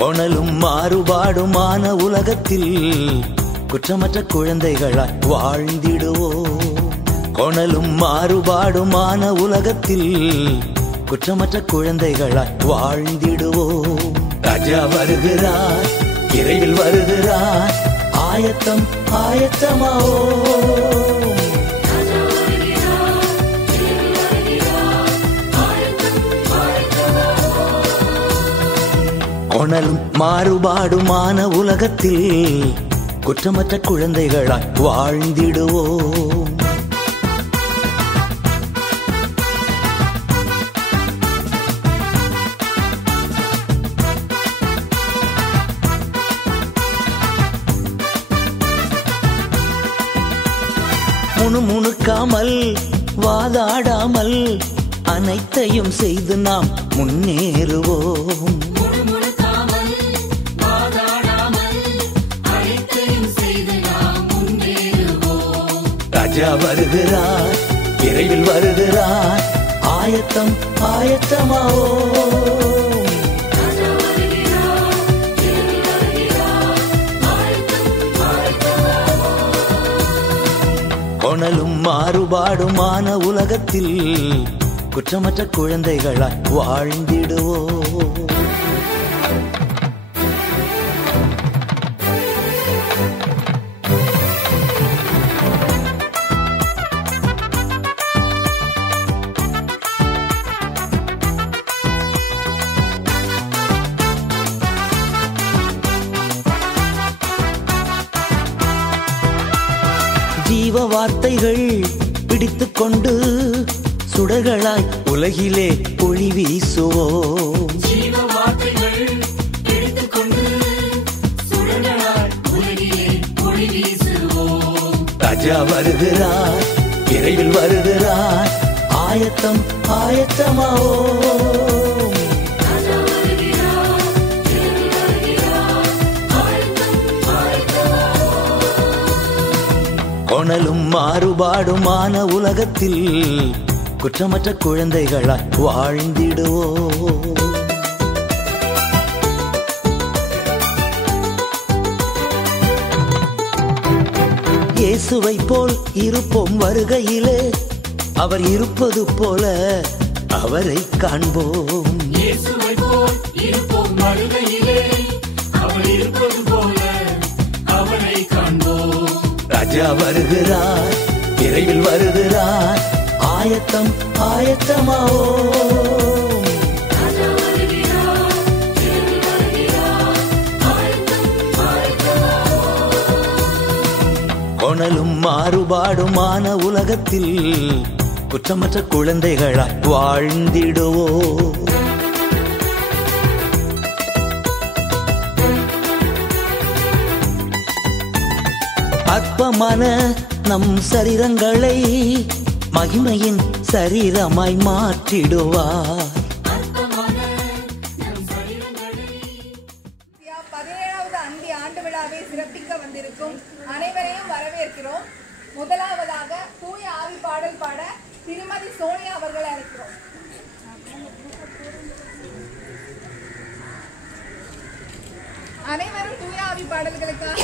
கொணலும் மாறுபாடுமான உலகத்தில் குற்றமற்ற குழந்தைகளாய் வாழ்ந்திடுவோம். கொணலும் மாறுபாடுமான உலகத்தில் குற்றமற்ற குழந்தைகளாய் வாழ்ந்திடுவோம். ராஜா வருகிறார், விரைவில் வருகிறார், ஆயத்தம் ஆயத்தமாவோ. கொணலும் மாறுபாடுமான உலகத்தில் குற்றமற்ற குழந்தைகளாய் வாழ்ந்திடுவோம். முணுமுணுக்காமல் வாதாடாமல் அனைத்தையும் செய்து நாம் முன்னேறுவோம். ராஜா வருகிறார், விரைவில் வருகிறார், ஆயத்தம் ஆயத்தமாவோ. கொணலும் மாறுபாடுமான உலகத்தில் குற்றமற்ற குழந்தைகளாய் வாழ்ந்திடுவோம். ஜீவ வார்த்தைகள் பிடித்துக் கொண்டு சுடர்களாய் உலகிலே ஒளி வீசுவோம். ராஜா வருகிறார், விரைவில் வருகிறார், ஆயத்தம் ஆயத்தமாவோ. கொணலும் மாறுபாடுமான உலகத்தில் குற்றமற்ற குழந்தைகளாய் வாழ்ந்திடுவோம். இயேசுவை போல் இருப்போம் வருகையிலே, அவர் இருப்பது போல அவரை காண்போம். இயேசுவை போல் இருப்போம் வருகையிலே, அவர் இருப்பது போல அவரை காண்போம். ராஜா வருகிறார், விரைவில் வருகிறார், ஆயத்தம் ஆயத்தமாவோ. கொணலும் மாறுபாடுமான உலகத்தில் குற்றமற்ற குழந்தைகளாய் வாழ்ந்திடுவோம். அற்பமான நம் சரீரங்களை மகிமையின் சரீரமாய் மாற்றிடுவார். 17வது அந்தி ஆண்டு விழாவை சிறப்பிக்க வந்திருக்கும் அனைவரையும் வரவேற்கிறோம். முதலாவதாக தூய ஆவி பாடல் பாட திருமதி சோனியா அவர்களை அழைக்கிறோம். அனைவரும் தூய ஆவி பாடல்களுக்காக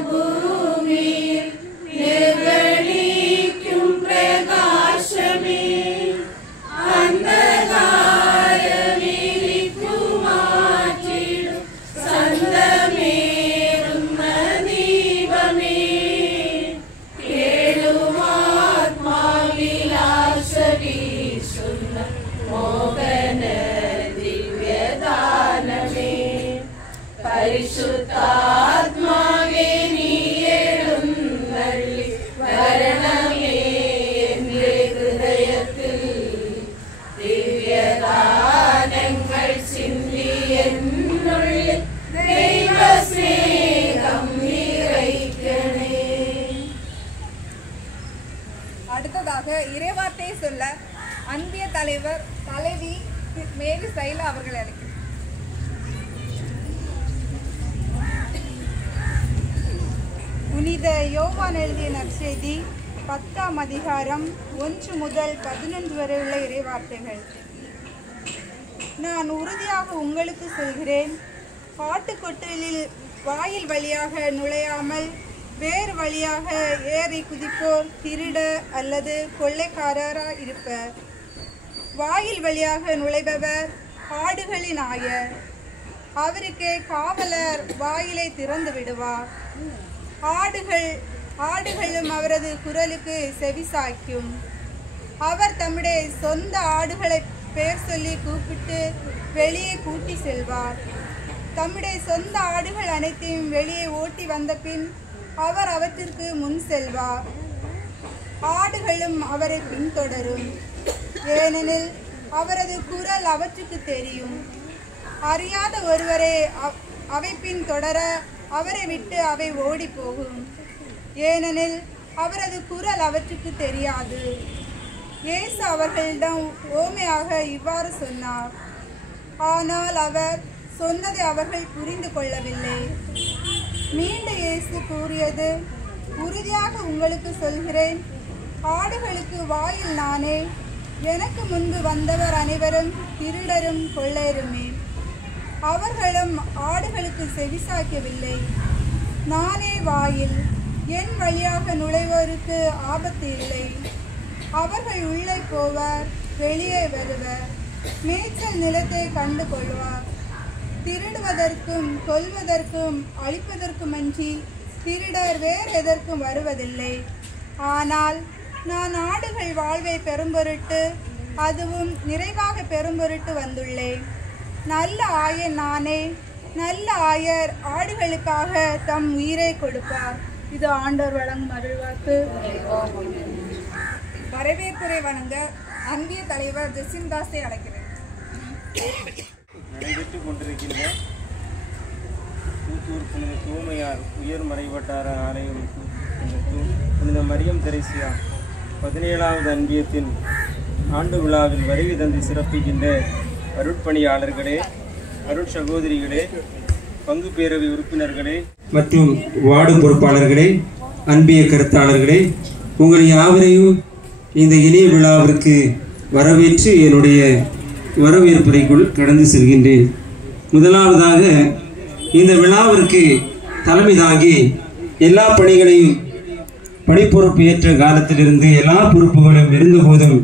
भूमि निर्गणिक्युं प्रकाशमे ஆத்மாவே நீ எழுந்தள்ளி வரணமே என்றே ஹிருதயத்தில் திவ்யதானங்கள் சிந்தி என்னுள்ளே தெய்வ ஸ்நேகம் நிறைக்கணே. அடுத்ததாக இறைவார்த்தையை சொல்ல அன்பிய தலைவி மேரி சைலா அவர்களை அழைக்கிறேன். புனித யோவான் எழுதிய நற்செய்தி 10ஆம் அதிகாரம் 1 முதல் 11 வரை உள்ள இறைவார்த்தைகள். நான் உறுதியாக உங்களுக்கு சொல்கிறேன், காட்டுக்கொட்டலில் வாயில் வழியாக நுழையாமல் வேறு வழியாக ஏறி குதிப்போர் திருட அல்லது கொள்ளைக்காரராக இருப்பர். வாயில் வழியாக நுழைபவர் ஆடுகளின் ஆயர். அவருக்கே காவலர் வாயிலை திறந்து விடுவார். ஆடுகளும் அவரது குரலுக்கு செவிசாய்க்கும். அவர் தம்முடைய சொந்த ஆடுகளை பெயர் சொல்லி கூப்பிட்டு வெளியே கூட்டி செல்வார். தம்முடைய சொந்த ஆடுகள் அனைத்தையும் வெளியே ஓட்டி வந்த பின் அவர் அவற்றிற்கு முன் செல்வார். ஆடுகளும் அவரை பின்தொடரும், ஏனெனில் அவரது குரல் அவற்றுக்கு தெரியும். அறியாத ஒருவரை அவை பின் தொடர அவரை விட்டு அவை ஓடி போகும், ஏனெனில் அவரது குரல் அவற்றுக்கு தெரியாது. இயேசு அவர்களிடம் ஓமையாக இவ்வாறு சொன்னார். ஆனால் அவர் சொன்னதை அவர்கள் புரிந்து கொள்ளவில்லை. மீண்டும் இயேசு கூறியது, உறுதியாக உங்களுக்கு சொல்கிறேன், ஆடுகளுக்கு வாயில் நானே. எனக்கு முன்பு வந்தவர் அனைவரும் திருடரும் கொள்ளையருமே. அவர்களும் ஆடுகளுக்கு செவிசாய்க்கவில்லை. நானே வாயில். என் வழியாக நுழைவோருக்கு ஆபத்து இல்லை. அவர்கள் உள்ளே போவார், வெளியே வருவர், மேய்ச்சல் நிலத்தை கண்டு கொள்வார். திருடுவதற்கும் கொல்வதற்கும் அழிப்பதற்குமன்றி திருடர் வேறு எதற்கும் வருவதில்லை. ஆனால் நான் ஆடுகள் வாழ்வை பெரும்பொருட்டு, அதுவும் நிறைவாக பெரும்பொருட்டு வந்துள்ளேன். நல்ல ஆயர் நானே. நல்ல ஆயர் ஆடுகளுக்காக தம் உயிரை கொடுப்பார். இது ஆண்டவர் வழங்கும் அருள்வாக்கு. வரவேற்புரை வழங்க அன்பிய தலைவர் ஜெசிந்தாஸை அழைக்கிறேன். நடைபெற்றுக் கொண்டிருக்கின்ற தூத்தூர் புனித தூய்மையார் உயர் மறைவட்டார ஆலயம் புனித மரியம் தெரேசியா 17வது அன்பியத்தின் ஆண்டு விழாவில் வருகை தந்து சிறப்பிக்கின்ற அருட்பணியாளர்களே, அருட்சகோதரிகளே, பங்கு பேரவை உறுப்பினர்களே மற்றும் வார்டு பொறுப்பாளர்களே, அன்பிய கருத்தாளர்களே, உங்கள் யாவரையும் இந்த இணைய விழாவிற்கு வரவேற்று என்னுடைய வரவேற்புரைக்குள் கடந்து செல்கின்றேன். முதலாவதாக இந்த விழாவிற்கு தலைமை தாங்கி எல்லா பணிகளையும் பணிப்பொறுப்பு ஏற்ற காலத்திலிருந்து எல்லா பொறுப்புகளும் இருந்தபோதும்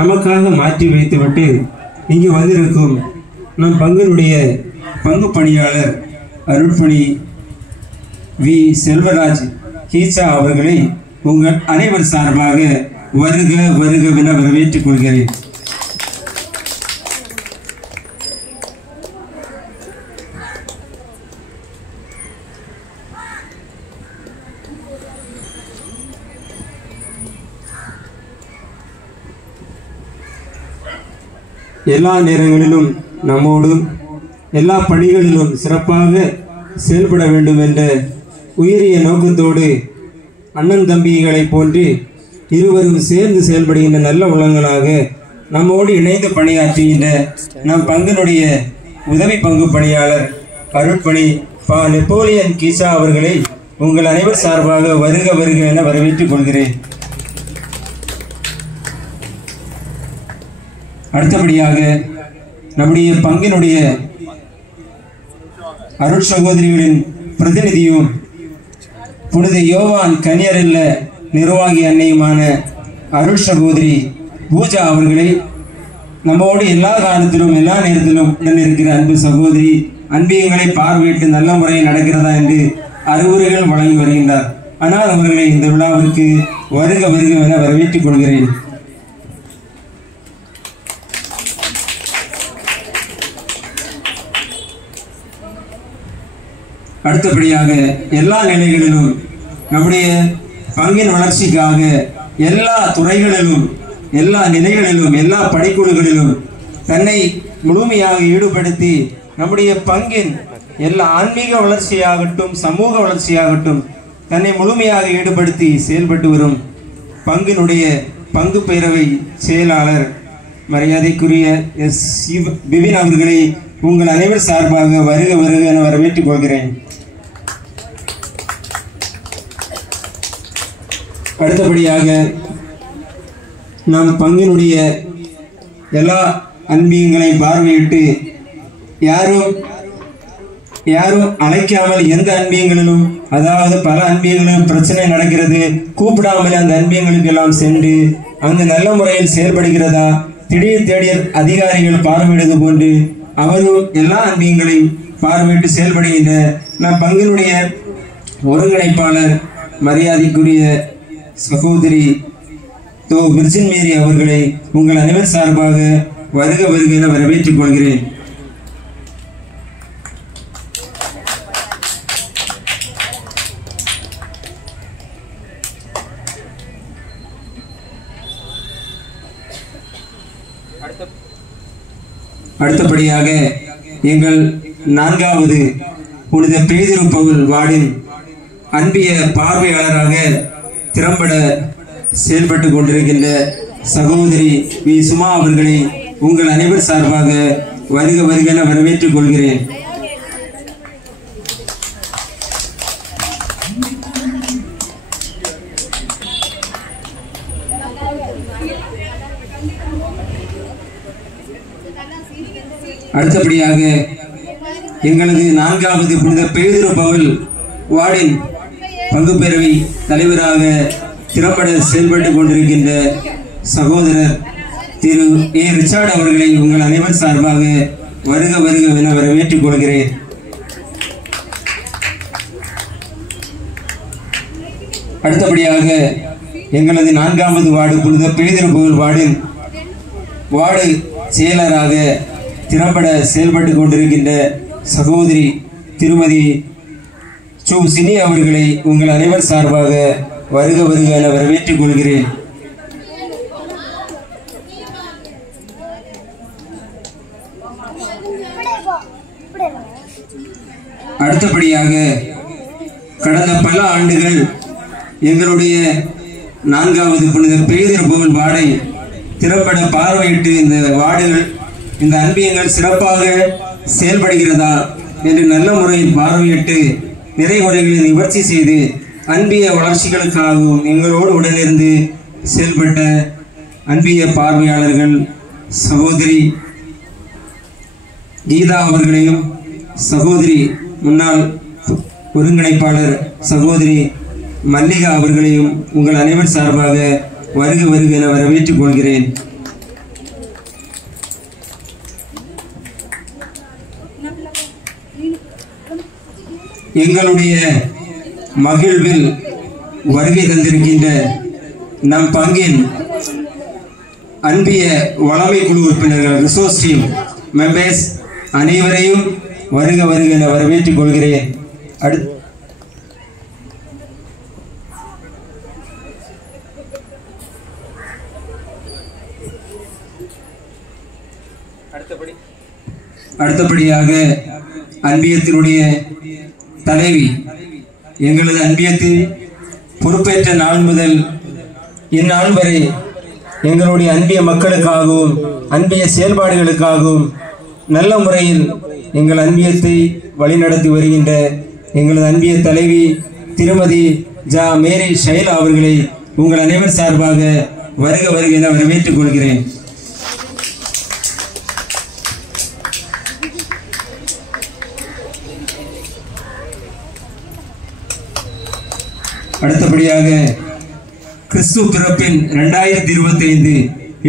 நமக்காக மாற்றி வைத்துவிட்டு இங்கு வந்திருக்கும் நம் பங்கினுடைய பங்கு பணியாளர் அருட்பணி வி செல்வராஜ் கீச்சா அவர்களை உங்கள் அனைவர் சார்பாக வருக வருகவென வரவேற்றுக் கொள்கிறேன். எல்லா நேரங்களிலும் நம்மோடும் எல்லா பணிகளிலும் சிறப்பாக செயல்பட வேண்டும் என்ற உயரிய நோக்கத்தோடு அண்ணன் தம்பிகளை போன்று இருவரும் சேர்ந்து செயல்படுகின்ற நல்ல உள்ளங்களாக நம்மோடு இணைந்து பணியாற்றுகின்ற நம் பங்கினுடைய உதவி பங்கு பணியாளர் அருட்பணி பா நெப்போலியன் கீசா அவர்களை உங்கள் அனைவர் சார்பாக வருக வருக என வரவேற்றுக் கொள்கிறேன். அடுத்தபடியாக நம்முடைய பங்கினுடைய அருட் சகோதரிகளின் பிரதிநிதியும் புனித யோவான் கன்னியரல்ல நிர்வாகி அன்னையுமான அருட் சகோதரி பூஜா அவர்களை நம்மோடு எல்லா காலத்திலும் எல்லா நேரத்திலும் உடன் இருக்கிற அன்பு சகோதரி அன்பியங்களை பார்வையிட்டு நல்ல முறையில் நடக்கிறதா என்று அறிவுரைகள் வழங்கி வருகின்றார். ஆனால் அவர்களை இந்த விழாவிற்கு வருக வருக என வரவேற்றுக் கொள்கிறேன். அடுத்தபடியாக எல்லா நிலைகளிலும் நம்முடைய பங்கின் வளர்ச்சிக்காக எல்லா துறைகளிலும், எல்லா நிலைகளிலும், எல்லா பணிக்குழுகளிலும் தன்னை முழுமையாக ஈடுபடுத்தி நம்முடைய பங்கின் எல்லா ஆன்மீக வளர்ச்சியாகட்டும், சமூக வளர்ச்சியாகட்டும் தன்னை முழுமையாக ஈடுபடுத்தி செயல்பட்டு வரும் பங்கினுடைய பங்கு பேரவை செயலாளர் மரியாதைக்குரிய எஸ். பிபின் அவர்களை உங்கள் அனைவர் சார்பாக வருக வருக என வரவேற்றுக் கொள்கிறேன். அடுத்தபடியாக நம் பங்கினுடைய எல்லா அன்பியங்களை பார்வையிட்டு யாரும் அழைக்காமல் எந்த அன்பியங்களிலும், அதாவது பல அன்பியங்களும் பிரச்சனை நடக்கிறது, கூப்பிடாமல் அந்த அன்பியங்களுக்கு எல்லாம் சென்று அங்கு நல்ல முறையில் செயல்படுகிறதா திடீர் தேடிய அதிகாரிகள் பார்வையிடுவது போன்று அவரும் எல்லா அன்பியங்களையும் பார்வையிட்டு செயல்படுகின்ற நம் பங்கினுடைய ஒருங்கிணைப்பாளர் மரியாதைக்குரிய சகோதரி தோ விர்ஜின் மேரி அவர்களை உங்கள் அனைவர் சார்பாக வருக வருக என வரவேற்றுக் கொள்கிறேன். அடுத்தபடியாக எங்கள் 4வது புனித பேதுரு பவுல் வார்டின் அன்பிய பார்வையாளராக திறம்பட செயல்பட்டு கொண்டிருக்கின்ற சகோதரி வி. சுமா அவர்களை உங்கள் அனைவர் சார்பாக வருக வருக என வரவேற்றுக் கொள்கிறேன். அடுத்தபடியாக எங்களது 4வது புனித பேதுரு பவுல் வார்டின் பங்கு பேரவை தலைவராக திறம்பட செயல்பட்டு கொண்டிருக்கின்ற சகோதரர் திரு ஏ. ரிச்சார்ட் அவர்களை உங்கள் அனைவர் சார்பாக வருக வருக என வரவேற்றுக் கொள்கிறேன். அடுத்தபடியாக எங்களது 4வது வார்டு புனித பேதுரு பவுல் வார்டின் வார்டு செயலராக திறம்பட செயல்பட்டு கொண்டிருக்கின்ற சகோதரி திருமதி சு. சினி அவர்களை உங்கள் அனைவர் சார்பாக வருக வருக என வரவேற்றுக் கொள்கிறேன். அடுத்தபடியாக கடந்த பல ஆண்டுகள் எங்களுடைய 4வது புனித பேதுரு பவுல் வார்டை திறம்பட பார்வையிட்டு இந்த வார்டுகள், இந்த அன்பியங்கள் சிறப்பாக செயல்படுகிறதா என்று நல்ல முறையில் பார்வையிட்டு நிறைகுறைகளை நிவர்த்தி செய்து அன்பிய வளர்ச்சிகளுக்காகவும் எங்களோடு உடனிருந்து செயல்பட்ட அன்பிய பார்வையாளர்கள் சகோதரி கீதா அவர்களையும், சகோதரி முன்னாள் ஒருங்கிணைப்பாளர் சகோதரி மல்லிகா அவர்களையும் உங்கள் அனைவர் சார்பாக வருக வருக என வரவேற்றுக் கொள்கிறேன். எங்களுடைய மகிழ்வில் வருகை தந்திருக்கின்ற நம் பங்கின் அன்பிய வளமை குழு உறுப்பினர்கள், ரிசோர்ஸ் டீம் மெம்பர்ஸ் அனைவரையும் வருக வருக என வரவேற்றுக் கொள்கிறேன். அடுத்தபடியாக அன்பியத்தினுடைய தலைவி, எங்களது அன்பியத்தில் பொறுப்பேற்ற நாள் முதல் இந்நாள் வரை எங்களுடைய அன்பிய மக்களுக்காகவும் அன்பிய செயல்பாடுகளுக்காகவும் நல்ல முறையில் எங்கள் அன்பியத்தை வழிநடத்தி வருகின்ற எங்களது அன்பிய தலைவி திருமதி ஜா. மேரி ஷைலா அவர்களை உங்கள் அனைவர் சார்பாக வருக வருக என வரவேற்றுக் கொள்கிறேன். அடுத்தபடியாக கிறிஸ்து பிறப்பின் 2025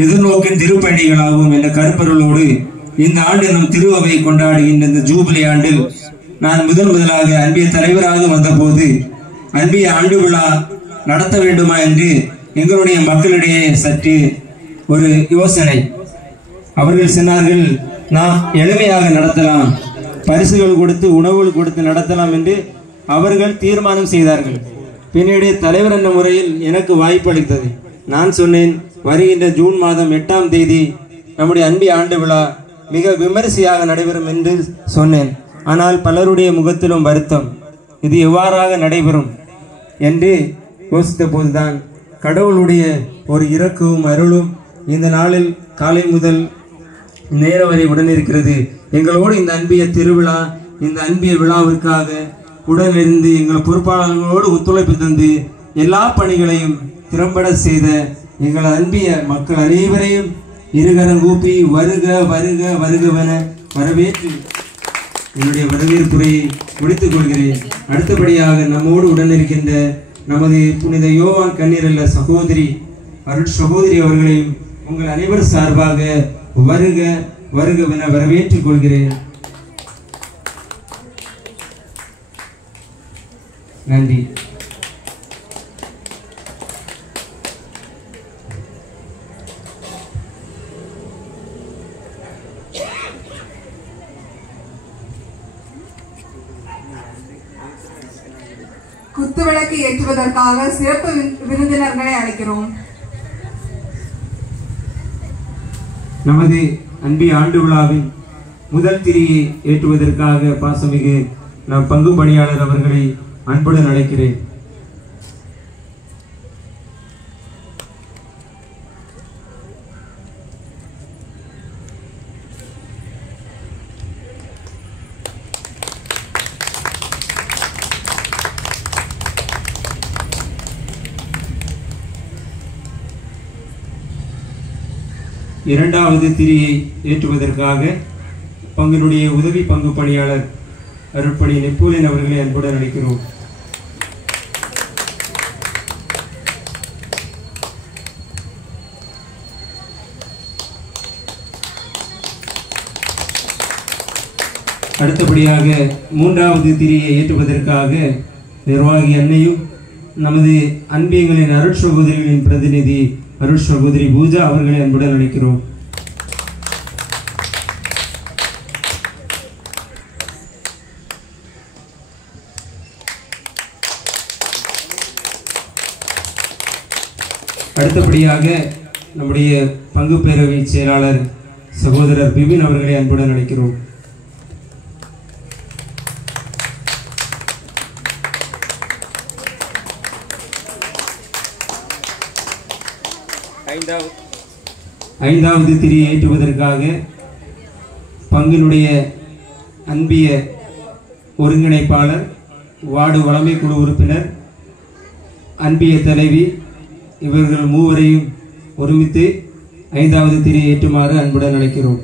எதிர்நோக்கின் திருப்பயணிகளாகும் என்ற கருப்பொருளோடு இந்த ஆண்டு நம் திருவை கொண்டாடுகின்ற இந்த ஜூபிலி ஆண்டில் நான் முதலாக அன்பிய தலைவராக வந்தபோது அன்பிய ஆண்டு விழா நடத்த வேண்டுமா என்று எங்களுடைய மக்களிடையே சற்று ஒரு யோசனை. அவர்கள் சொன்னார்கள், நாம் எளிமையாக நடத்தலாம், பரிசுகள் கொடுத்து உணவுகள் கொடுத்து நடத்தலாம் என்று அவர்கள் தீர்மானம் செய்தார்கள். பின்னாடி தலைவர் என்ற முறையில் எனக்கு வாய்ப்பு அளித்தது. நான் சொன்னேன், வருகின்ற ஜூன் மாதம் 8ஆம் தேதி நம்முடைய அன்பி ஆண்டு விழா மிக விமரிசையாக நடைபெறும் என்று சொன்னேன். ஆனால் பலருடைய முகத்திலும் வருத்தம், இது எவ்வாறாக நடைபெறும் என்று யோசித்த போதுதான் கடவுளுடைய ஒரு இரக்கமும் அருளும் இந்த நாளில் காலை முதல் நேர வரை உடனிருக்கிறது. எங்களோடு இந்த அன்பிய திருவிழா, இந்த அன்பிய விழாவிற்காக உடனிருந்து எங்கள் பொறுப்பாளர்களோடு ஒத்துழைப்பு தந்து எல்லா பணிகளையும் திறம்பட செய்த எங்கள் அன்பிய மக்கள் அனைவரையும் இருகரங்கூப்பி வருக வருக வருகவென வரவேற்று என்னுடைய வரவேற்புரையை முடித்துக் கொள்கிறேன். அடுத்தபடியாக நம்மோடு உடனிருக்கின்ற நமது புனித யோவான் கண்ணீரல்ல சகோதரி அருள் சகோதரி அவர்களையும் உங்கள் அனைவர் சார்பாக வருக வருகவென வரவேற்றுக் கொள்கிறேன். நன்றி. குத்துவிளக்கு ஏற்றுவதற்காக சிறப்பு விருந்தினர்களை அழைக்கிறோம். நமது அன்பி ஆண்டு விழாவின் முதல் திரியை ஏற்றுவதற்காக பாசமிகு நம் பங்கு பணியாளர் அவர்களை அன்புடன் அழைக்கிறேன். இரண்டாவது திரியை ஏற்றுவதற்காக பங்கினுடைய உதவி பங்கு பணியாளர் அருட்பணி நெப்போலியன் அவர்களை அன்புடன் அழைக்கிறோம். அடுத்தபடியாக மூன்றாவது திரியை ஏற்றுவதற்காக நிர்வாகி அன்னையும் நமது அன்பியங்களின் அருட் சகோதரிகளின் பிரதிநிதி அருட் சகோதரி பூஜா அவர்களை அன்புடன் அழைக்கிறோம். அடுத்தபடியாக நம்முடைய பங்கு பேரவை செயலாளர் சகோதரர் பிபின் அவர்களை அன்புடன் அழைக்கிறோம். ஐந்தாவது திரியை ஏற்றுவதற்காக பங்கினுடைய அன்பிய ஒருங்கிணைப்பாளர், வார்டு வளமை குழு உறுப்பினர், அன்பிய தலைவி இவர்கள் மூவரையும் ஒருமித்து ஐந்தாவது திரியை ஏற்றுமாறு அன்புடன் அழைக்கிறோம்.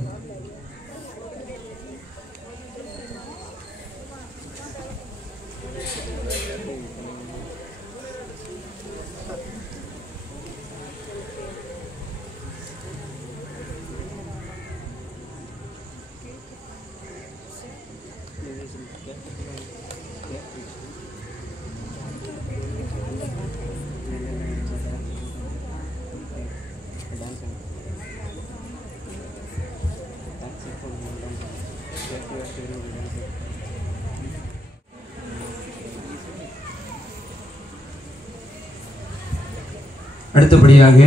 அடுத்தபடியாக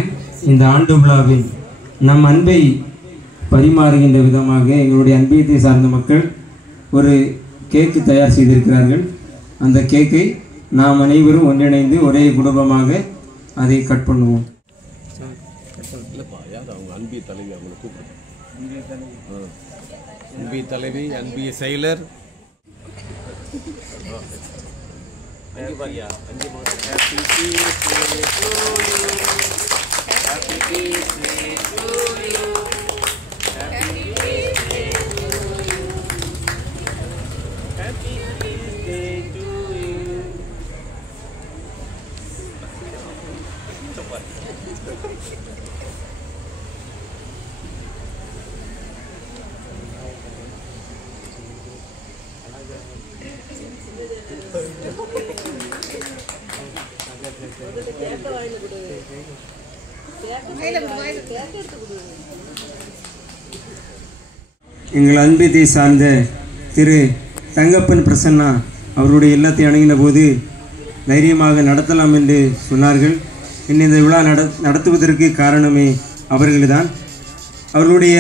இந்த ஆண்டு விழாவில் நம் அன்பை பரிமாறுகின்ற விதமாக எங்களுடைய அன்பியத்தை சார்ந்த மக்கள் ஒரு கேக்கு தயார் செய்திருக்கிறார்கள். அந்த கேக்கை நாம் அனைவரும் ஒன்றிணைந்து ஒரே குடும்பமாக அதை கட் பண்ணுவோம். அன்பிய தலைவி அவங்களை கூப்பிடுங்க. அன்பிய தலைவி, அன்பிய செயலர், எங்கள் அன்பியத்தை சார்ந்த திரு தங்கப்பன் பிரசன்னா அவருடைய இல்லத்தை அணுகின போது தைரியமாக நடத்தலாம் என்று சொன்னார்கள். இன்னும் இந்த விழா நடத்துவதற்கு காரணமே அவர்கள்தான். அவர்களுடைய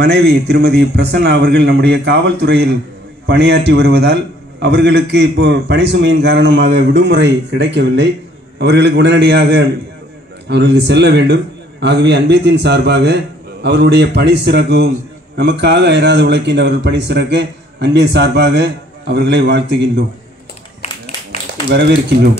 மனைவி திருமதி பிரசன்னா அவர்கள் நம்முடைய காவல்துறையில் பணியாற்றி வருவதால் அவர்களுக்கு இப்போது பணி சுமையின் காரணமாக விடுமுறை கிடைக்கவில்லை. அவர்களுக்கு உடனடியாக அவர்களுக்கு செல்ல வேண்டும். ஆகவே அன்பியத்தின் சார்பாக அவருடைய பணி சிறக்கவும் நமக்காக அயராது உழைக்கின்றவர்கள் பணி சிறக்க அன்பின் சார்பாக அவர்களை வாழ்த்துகின்றோம், வரவேற்கின்றோம்.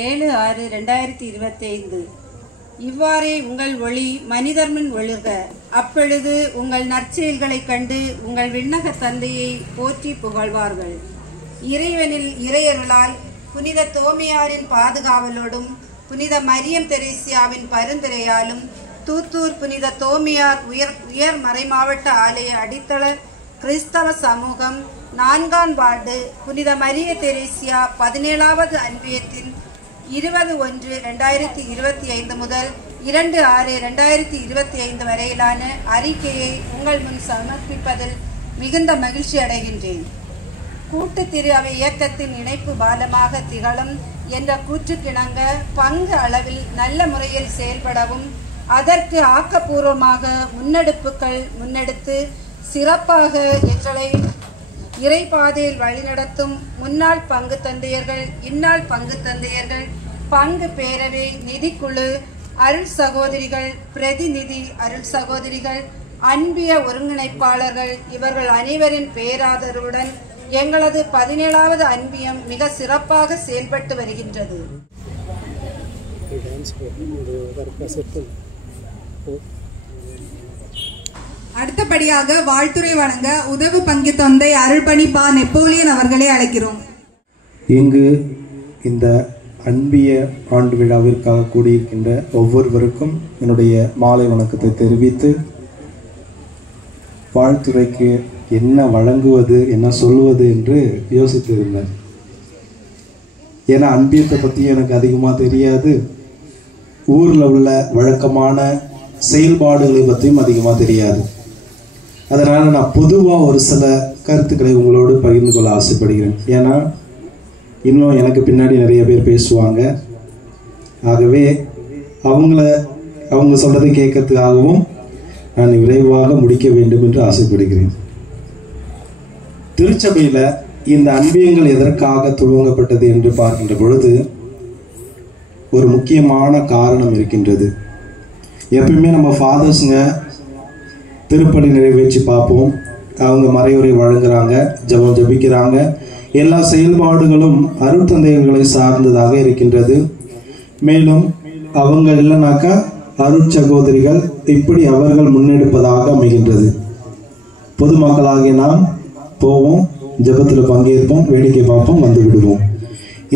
ஏழு 6/2025 இவ்வாறே உங்கள் ஒளி மனிதர் முன் ஒளிர்க, அப்பொழுது உங்கள் நற்செயல்களைக் கண்டு உங்கள் விண்ணக தந்தையை போற்றி புகழ்வார்கள். இறைவனில் இறையருளால் புனித தோமையாரின் பாதுகாவலோடும் புனித மரியம் தெரேசியாவின் பரிந்துரையாலும் தூத்தூர் புனித தோமையார் உயர் மறைமாவட்ட ஆலய அடித்தள கிறிஸ்தவ சமூகம் 4ஆம் வார்டு புனித மரிய தெரேசியா 17வது அன்பியத்தின் 20/1/2025 முதல் 2/6/2025 வரையிலான அறிக்கையை உங்கள் முன் சமர்ப்பிப்பதில் மிகுந்த மகிழ்ச்சி அடைகின்றேன். கூட்டு திரு அவை இயக்கத்தின் இணைப்பு பாலமாக திகழும் என்ற கூற்றுக்கிணங்க பங்கு அளவில் நல்ல முறையில் செயல்படவும் அதற்கு ஆக்கப்பூர்வமாக முன்னெடுப்புகள் முன்னெடுத்து சிறப்பாக எங்களை இறைப்பாதையில் வழிநடத்தும் முன்னாள் பங்கு தந்தையர்கள், இந்நாள் பங்கு தந்தையர்கள், பங்கு பேரவை, நிதிக்குழு, அருள் சகோதரிகள், பிரதிநிதி அருள் சகோதரிகள், அன்பிய ஒருங்கிணைப்பாளர்கள் இவர்கள் அனைவரின் பேராதரவுடன் எங்களது 17வது அன்பியம் மிக சிறப்பாக செயல்பட்டு வருகின்றது. அடுத்தபடியாக வாழ்த்துரை வழங்க உதவு பங்கு தந்தை அருள்பணி பா நெப்போலியன் அவர்களை அழைக்கிறோம். இங்கு இந்த அன்பிய ஆண்டு விழாவிற்காக கூடியிருக்கின்ற ஒவ்வொருவருக்கும் என்னுடைய மாலை வணக்கத்தை தெரிவித்து, வாழ்த்துரைக்கு என்ன வழங்குவது என்ன சொல்வது என்று யோசித்திருந்தேன். ஏன்னா அன்பியத்தை பற்றி எனக்கு அதிகமாக தெரியாது, ஊரில் உள்ள வழக்கமான செயல்பாடுகளை பற்றியும் அதிகமாக தெரியாது. அதனால் நான் பொதுவாக ஒரு சில கருத்துக்களை உங்களோடு பகிர்ந்து கொள்ள ஆசைப்படுகிறேன். ஏன்னா இன்னும் எனக்கு பின்னாடி நிறைய பேர் பேசுவாங்க. ஆகவே அவங்க சொல்றதை கேட்கறதுக்காகவும் நான் விரைவாக முடிக்க வேண்டும் என்று ஆசைப்படுகிறேன். திருச்சபையில் இந்த அன்பியங்கள் எதற்காக துவங்கப்பட்டது என்று பார்க்கின்ற பொழுது ஒரு முக்கியமான காரணம் இருக்கின்றது. எப்பயுமே நம்ம ஃபாதர்ஸுங்க திருப்பலி நிறைவேற்றி பார்ப்போம், அவங்க மறையுரை வழங்குறாங்க, ஜெபம் ஜபிக்கிறாங்க. எல்லா செயல்பாடுகளும் அருட்தந்தையர்களை சார்ந்ததாக இருக்கின்றது. மேலும் அவங்க இல்லைனாக்கா அருட்சகோதரிகள், இப்படி அவர்கள் முன்னெடுப்பதாக அமைகின்றது. பொதுமக்களாகிய நாம் போவோம், ஜெபத்தில் பங்கேற்போம், வேடிக்கை பார்ப்போம், வந்து விடுவோம்.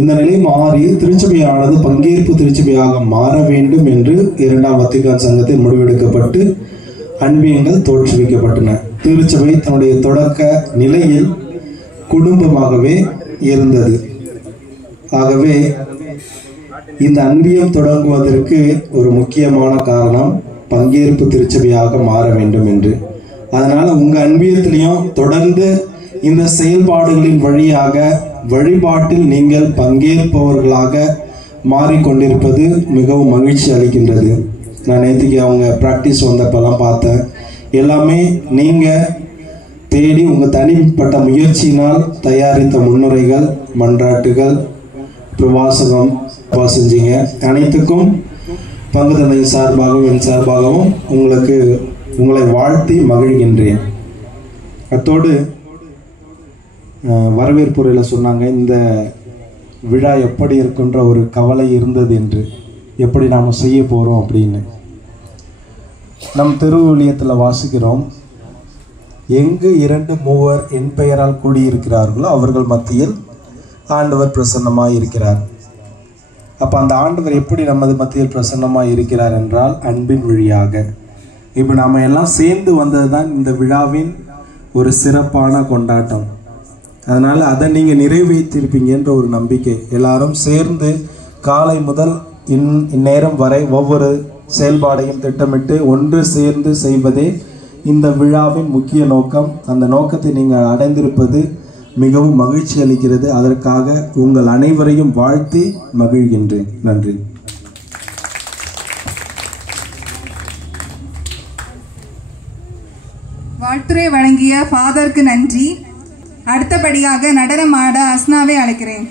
இந்த நிலை மாறி திருச்சபையானது பங்கேற்பு திருச்சபையாக மாற வேண்டும் என்று 2ஆம் வத்திக்கான் சங்கத்தில் முடிவெடுக்கப்பட்டு அன்பியங்கள் தோற்றுவிக்கப்பட்டன. திருச்சபை தன்னுடைய தொடக்க நிலையில் குடும்பமாகவே இருந்தது. ஆகவே இந்த அன்பியம் தொடங்குவதற்கு ஒரு முக்கியமான காரணம் பங்கேற்பு திருச்சபையாக மாற வேண்டும் என்று. அதனால உங்க அன்பியத்திலையும் தொடர்ந்து இந்த செயல்பாடுகளின் வழியாக வழிபாட்டில் நீங்கள் பங்கேற்பவர்களாக மாறிக்கொண்டிருப்பது மிகவும் மகிழ்ச்சி அளிக்கின்றது. நான் நேற்றுக்கு அவங்க ப்ராக்டிஸ் வந்தப்பெல்லாம் பார்த்தேன். எல்லாமே நீங்கள் தேடி உங்கள் தனிப்பட்ட முயற்சியினால் தயாரித்த முன்னுரைகள், மன்றாட்டுகள், பிரவாசகம் செஞ்சீங்க. அனைத்துக்கும் பங்கு தந்தை சார்பாகவும் என் சார்பாகவும் உங்களை வாழ்த்தி மகிழ்கின்றேன். அத்தோடு வரவேற்புரையில் சொன்னாங்க, இந்த விழா எப்படி இருக்குன்ற ஒரு கவலை இருந்தது என்று, எப்படி நாம் செய்ய போகிறோம் அப்படின்னு. நம் திருவிழியத்தில் வாசிக்கிறோம், எங்கு 2 3 என் பெயரால் கூடியிருக்கிறார்களோ அவர்கள் மத்தியில் ஆண்டவர் பிரசன்னமாக இருக்கிறார். அப்போ அந்த ஆண்டவர் எப்படி நமது மத்தியில் பிரசன்னமாக இருக்கிறார் என்றால் அன்பின் வழியாக. இப்போ நாம் எல்லாம் சேர்ந்து வந்தது தான் இந்த விழாவின் ஒரு சிறப்பான கொண்டாட்டம். அதனால் அதை நீங்கள் நிறைவேற்றிருப்பீங்கன்ற ஒரு நம்பிக்கை. எல்லாரும் சேர்ந்து காலை முதல் இந்நேரம் வரை ஒவ்வொரு செயல்பாடையும் திட்டமிட்டு ஒன்று சேர்ந்து செய்வதே இந்த விழாவின் முக்கிய நோக்கம். அந்த நோக்கத்தை நீங்கள் அடைந்திருப்பது மிகவும் மகிழ்ச்சி அளிக்கிறது. அதற்காக உங்கள் அனைவரையும் வாழ்த்தி மகிழ்கின்றேன். நன்றி. வாழ்த்துரை வழங்கிய ஃபாதருக்கு நன்றி. அடுத்தபடியாக நடனம் ஆட அஸ்னாவை அழைக்கிறேன்.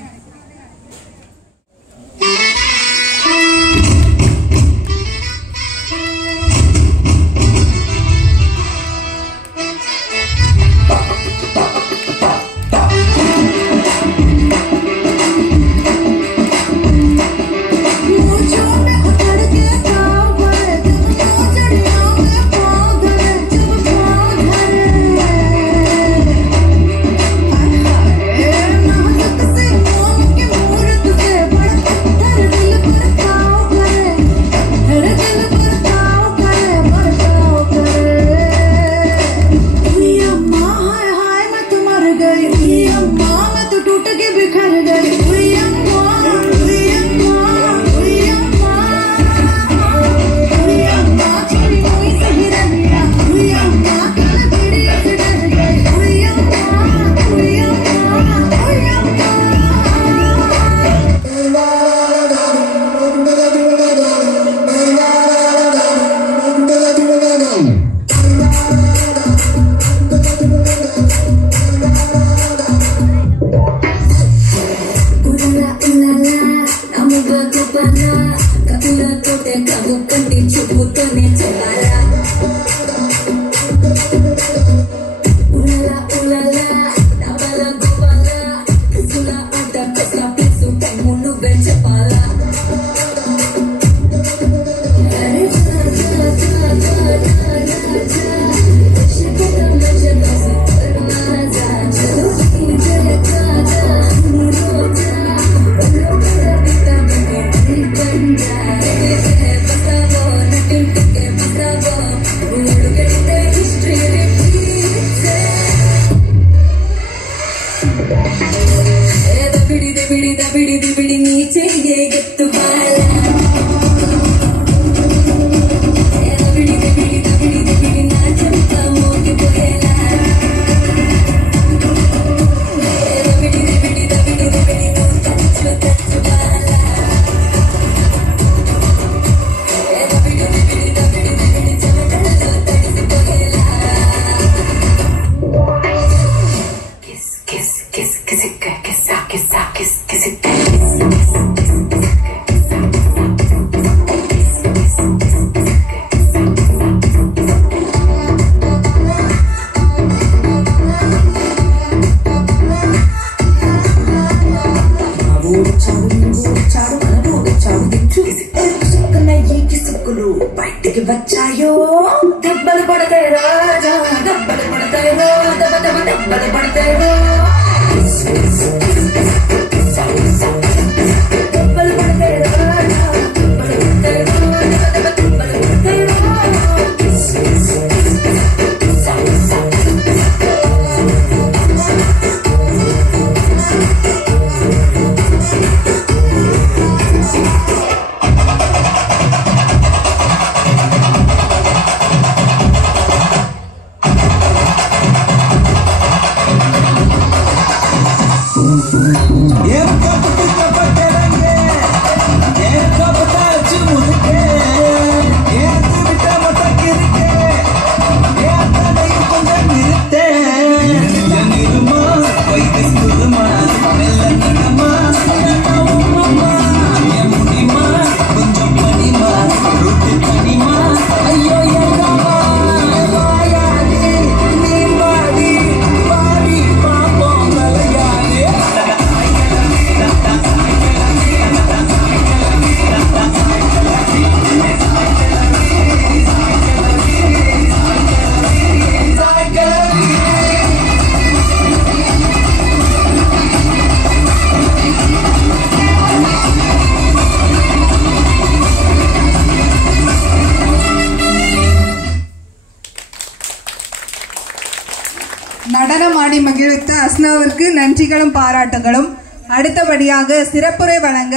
நடனமாடி மகிழ்வித்த அஸ்னாவிற்கு நன்றிகளும் பாராட்டுகளும். அடுத்தபடியாக சிறப்புரை வழங்க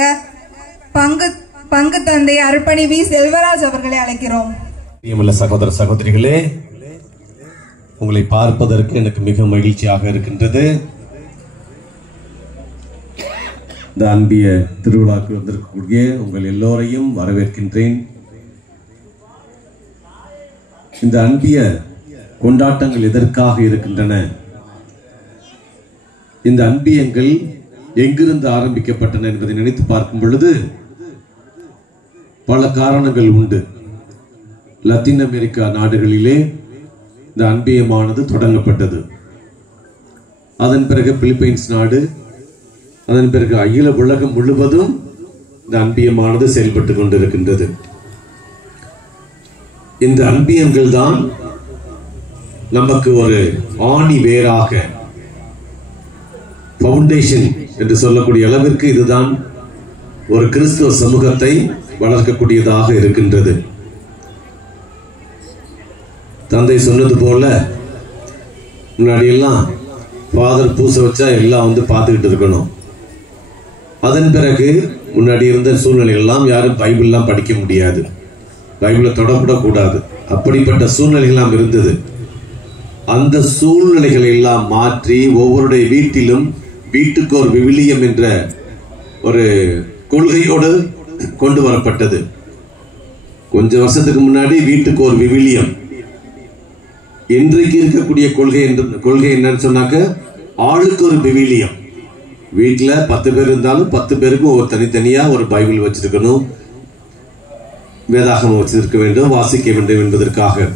பங்கு தந்தை அர்ப்பணி வி செல்வராஜ் அவர்களை அழைக்கிறோம். சகோதர சகோதரிகளே, உங்களை பார்ப்பதற்கு எனக்கு மிக மகிழ்ச்சியாக இருக்கின்றது. இந்த அன்பிய திருவிழாக்கு வந்திருக்கக்கூடிய உங்கள் எல்லோரையும் வரவேற்கின்றேன். இந்த அன்பிய கொண்டாட்டங்கள் எதற்காக இருக்கின்றன? இந்த அன்பியங்கள் எங்கிருந்து ஆரம்பிக்கப்பட்டன என்பதை நினைத்து பார்க்கும் பொழுது பல காரணங்கள் உண்டு. லத்தீன் அமெரிக்கா நாடுகளிலே இந்த அன்பியமானது தொடங்கப்பட்டது. அதன் பிறகு பிலிப்பைன்ஸ் நாடு, அதன் பிறகு அகில உலகம் முழுவதும் இந்த அன்பியமானது செயல்பட்டு கொண்டிருக்கின்றது. இந்த அன்பியங்கள் தான் நமக்கு ஒரு ஆணி வேராக, பவுண்டேஷன் என்று சொல்லக்கூடிய அளவிற்கு இதுதான் ஒரு கிறிஸ்துவ சமூகத்தை வளர்க்கக்கூடியதாக இருக்கின்றது. தந்தை சொன்னது போல முன்னாடி எல்லாம் ஃபாதர் பூச வச்சா எல்லாம் பார்த்துக்கிட்டு இருக்கணும். அதன் பிறகு முன்னாடி இருந்த சூழ்நிலைகள் எல்லாம் யாரும் பைபிள்லாம் படிக்க முடியாது, பைபிளை தொடக்கூடாது, அப்படிப்பட்ட சூழ்நிலைகள் இருந்தது. அந்த சூழ்நிலைகளை எல்லாம் மாற்றி ஒவ்வொருடைய வீட்டிலும் வீட்டுக்கு ஒரு விவிலியம் என்ற ஒரு கொள்கையோடு கொண்டு வரப்பட்டது. கொஞ்சம் வருஷத்துக்கு முன்னாடி வீட்டுக்கு ஒரு விவிலியம். இன்றைக்கு இருக்கக்கூடிய கொள்கை என்னன்னு சொன்னாக்க, ஆளுக்கு ஒரு விவிலியம். வீட்டுல 10 பேர் இருந்தாலும் 10 பேருக்கும் ஒரு தனித்தனியா ஒரு பைபிள் வச்சிருக்கணும், வேதாகமம் வச்சிருக்க வேண்டும், வாசிக்க வேண்டும் என்பதற்காக.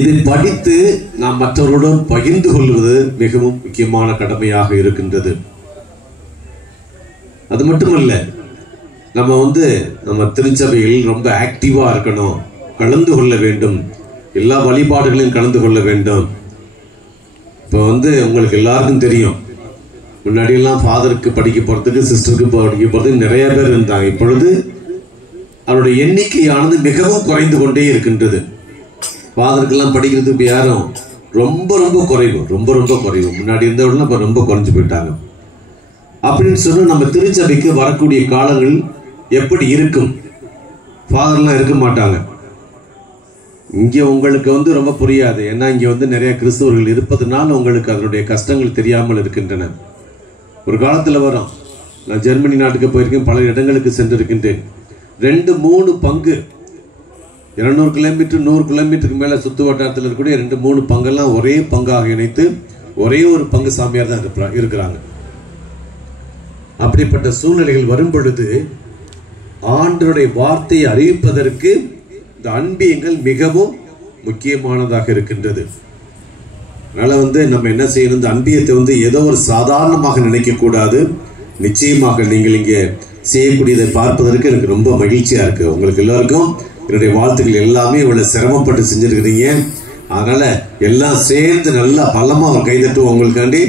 இதை படித்து நாம் மற்றவர்களுடன் பகிர்ந்து கொள்வது மிகவும் முக்கியமான கடமையாக இருக்கின்றது. அது மட்டுமல்ல, நம்ம திருச்சபையில் ரொம்ப ஆக்டிவா இருக்கணும், கலந்து கொள்ள வேண்டும், எல்லா வழிபாடுகளையும் கலந்து கொள்ள வேண்டும். இப்போ உங்களுக்கு எல்லாருக்கும் தெரியும், முன்னாடி எல்லாம் ஃபாதருக்கு படிக்க போறதுக்கு, சிஸ்டருக்கு படிக்க போறதுக்கு நிறைய பேர் இருந்தாங்க. இப்பொழுது அவருடைய எண்ணிக்கையானது மிகவும் குறைந்து கொண்டே இருக்கின்றது. ஃபாதருக்கெல்லாம் படிக்கிறதுக்கு யாரும் ரொம்ப ரொம்ப குறைவு, ரொம்ப ரொம்ப குறைவு. முன்னாடி இருந்தவர்கள் இப்போ ரொம்ப குறைஞ்சு போயிட்டாங்க. அப்படின்னு சொன்னா நம்ம திருச்சபைக்கு வரக்கூடிய காலங்கள் எப்படி இருக்கும்? ஃபாதர்லாம் இருக்க மாட்டாங்க. இங்க உங்களுக்கு ரொம்ப புரியாது. ஏன்னா இங்க நிறைய கிறிஸ்தவர்கள் இருப்பதனால உங்களுக்கு அதனுடைய கஷ்டங்கள் தெரியாமல் இருக்கின்றன. ஒரு காலத்துல வரும், நான் ஜெர்மனி நாட்டுக்கு போயிருக்கேன், பல இடங்களுக்கு சென்றிருக்கின்றேன். 2-3 பங்கு, 200 கிலோமீட்டர் 100 கிலோமீட்டருக்கு மேல சுத்து வட்டாரத்தில் இருக்கக்கூடிய 2-3 பங்கெல்லாம் ஒரே பங்காக இணைத்து ஒரே ஒரு பங்கு சாமியார் தான் இருக்கிறாங்க. அப்படிப்பட்ட சூழ்நிலைகள் வரும் பொழுது ஆண்டவருடைய வார்த்தையை அறிவிப்பதற்கு இந்த அன்பியங்கள் மிகவும் முக்கியமானதாக இருக்கின்றது. அதனால நம்ம என்ன செய்யணும், இந்த அன்பியத்தை ஏதோ ஒரு சாதாரணமாக நினைக்க கூடாது. நிச்சயமாக நீங்கள் இங்கே செய்யக்கூடியதை பார்ப்பதற்கு எனக்கு ரொம்ப மகிழ்ச்சியா இருக்கு. உங்களுக்கு எல்லாருக்கும் என்னுடைய வாழ்த்துக்கள். எல்லாமே இவ்வளவு சிரமப்பட்டு செஞ்சிருக்கிறீங்க. அதனால எல்லாம் சேர்ந்து நல்லா பலமா ஒரு கைதட்டுவோம் உங்களுக்காண்டி.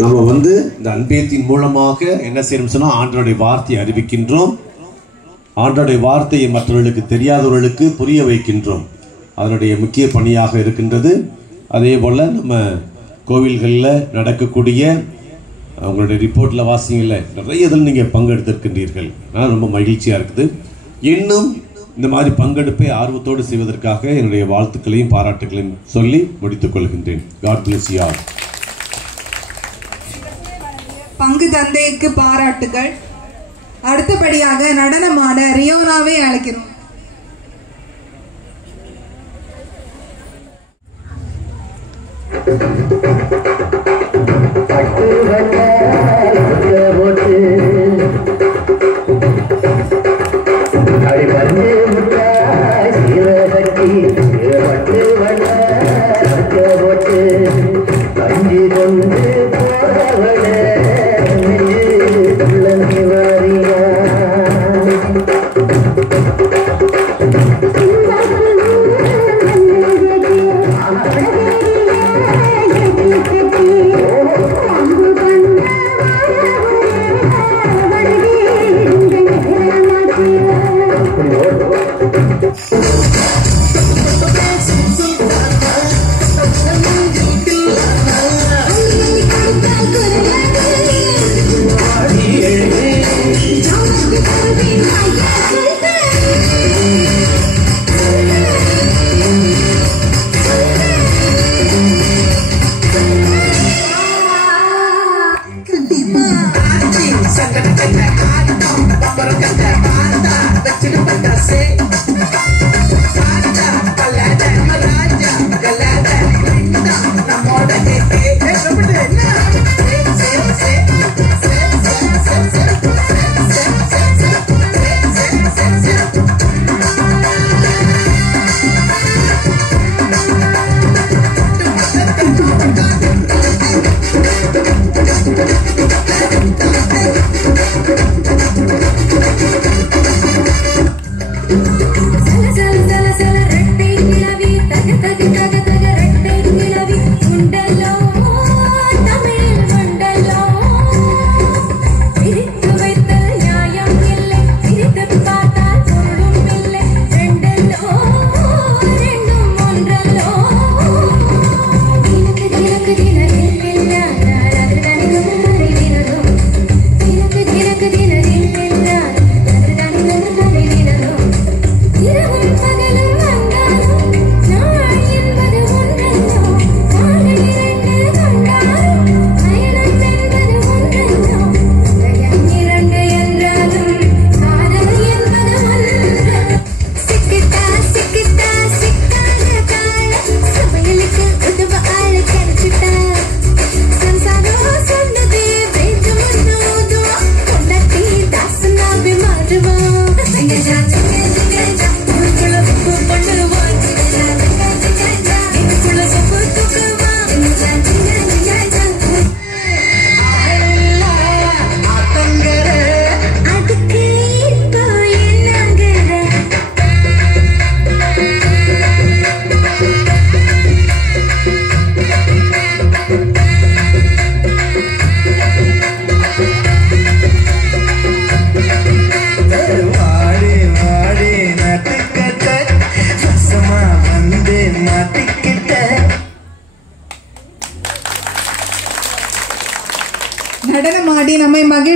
நம்ம இந்த அன்பியத்தின் மூலமாக என்ன செய்யணும் சொன்னா, ஆண்டவருடைய வார்த்தையை அறிவிக்கின்றோம். ஆண்டவருடைய வார்த்தையை மற்றவர்களுக்கு தெரியாதவர்களுக்கு புரிய வைக்கின்றோம். அதனுடைய முக்கிய பணியாக இருக்கின்றது. அதே போல நம்ம கோவில்களில் நடக்கக்கூடிய அவங்களுடைய ரிப்போர்ட்டில் வாசிங்கள்ல நிறைய இதில் நீங்கள் பங்கெடுத்திருக்கின்றீர்கள். ஆனால் ரொம்ப மகிழ்ச்சியாக இருக்குது. இன்னும் இந்த மாதிரி பங்கெடுப்பை ஆர்வத்தோடு செய்வதற்காக என்னுடைய வாழ்த்துக்களையும் பாராட்டுகளையும் சொல்லி முடித்துக் கொள்கின்றேன். God bless you all. பங்கு தந்தைக்கு பாராட்டுகள். அடுத்தபடியாக நடனமான ரியோனாவை அழைக்கிறோம். Oh,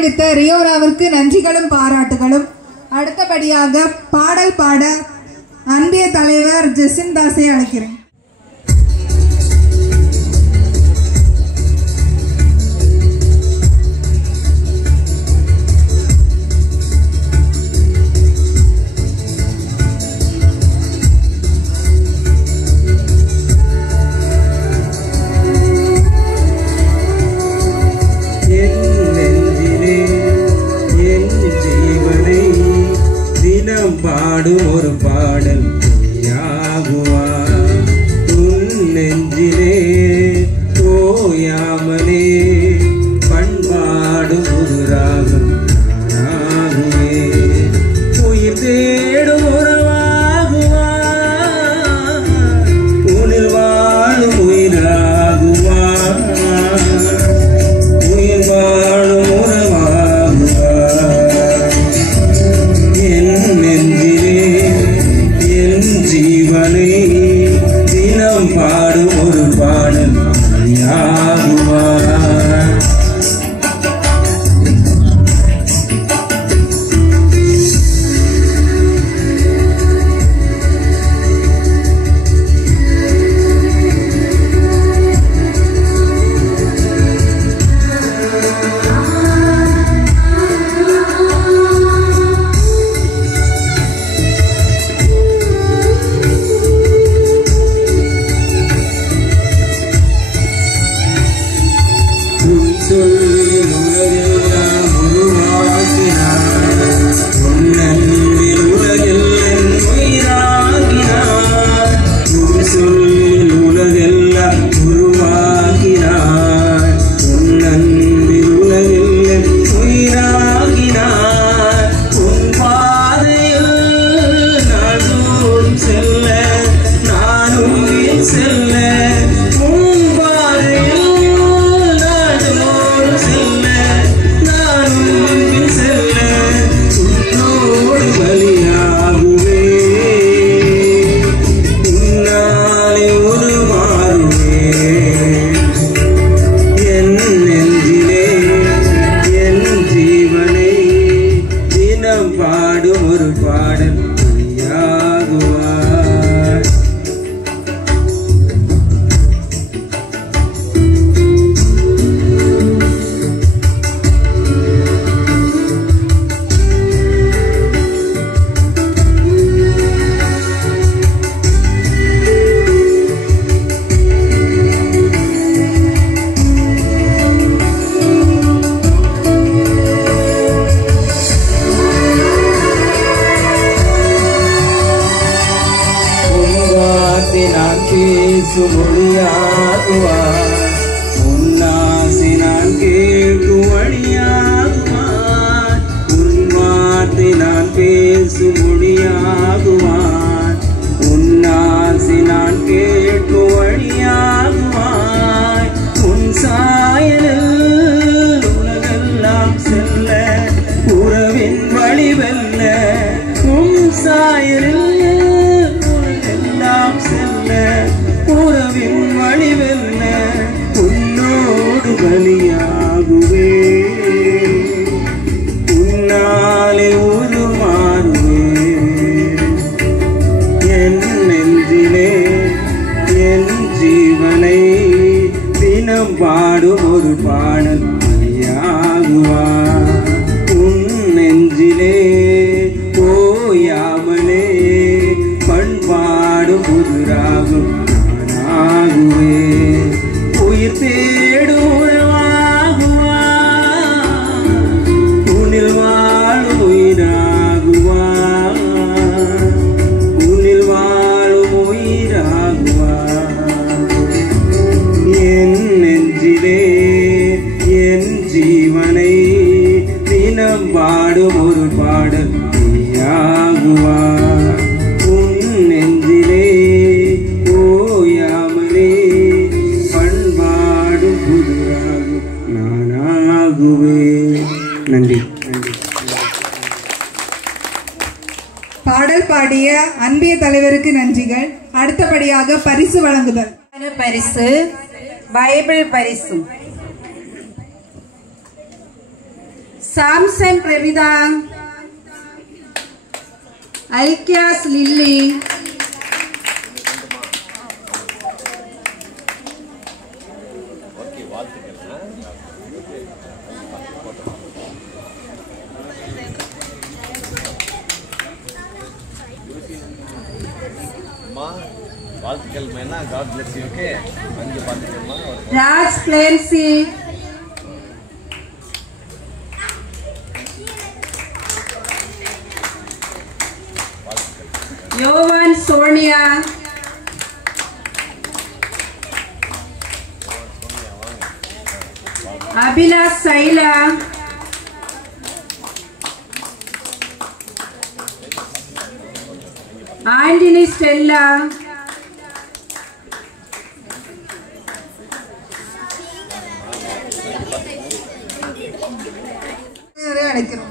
மகிழ்வித்த ரியோராவிற்கு நன்றிகளும் பாராட்டுகளும். அடுத்தபடியாக பாடல் பாட அன்பிய தலைவர் ஜெசின் தாஸை அழைக்கிறேன். பாடும் ஒரு பாடல் யாகுவா உன் நெஞ்சிலே ஓயாமலே பண்பாடும் ஒரு ராகம் நானாகுவே உயிர் தேடும் உறவாகுவா உனில் வாழும் உயிராகுவா உயிர் வாழும் உறவாகுவா ஜீவனை தினம் பாடும் ஒரு பாடல் யாகுவா பாடும் ஒரு பாடல் யாகுவா உன் நெஞ்சிலே ஓயாமலே பண்பாடும் புதுராகும் நானாகுவே உயிர் தேடும் உறவாகுவா உனில் வாழும் உயிராகுவா உனில் வாழும் உயிராகுவா என் நெஞ்சிலே என் ஜீவனை தினம் பாடும் ஒரு பாடல் யாகுவா உன் நெஞ்சிலே ஓயாமலே பண்பாடும் புதுராகும் நானாகுவே. நன்றி. பாடல் பாடிய அன்பிய தலைவருக்கு நன்றிகள். அடுத்தபடியாக பரிசு வழங்குதல். பரிசு பைபிள் பரிசு சாம்சன் பிரவிதா, அல்கியாஸ் லில்லி, வாழ்த்துக்கள் மேனா. God bless you. ஓகே, வந்து பாத்துக்கமா. ராஜ் கிளேன்சி, யோவான் சோனியா, அபிலாஷ் சைலா, ஆண்டனி ஸ்டெல்லா, அழைக்கிறோம்.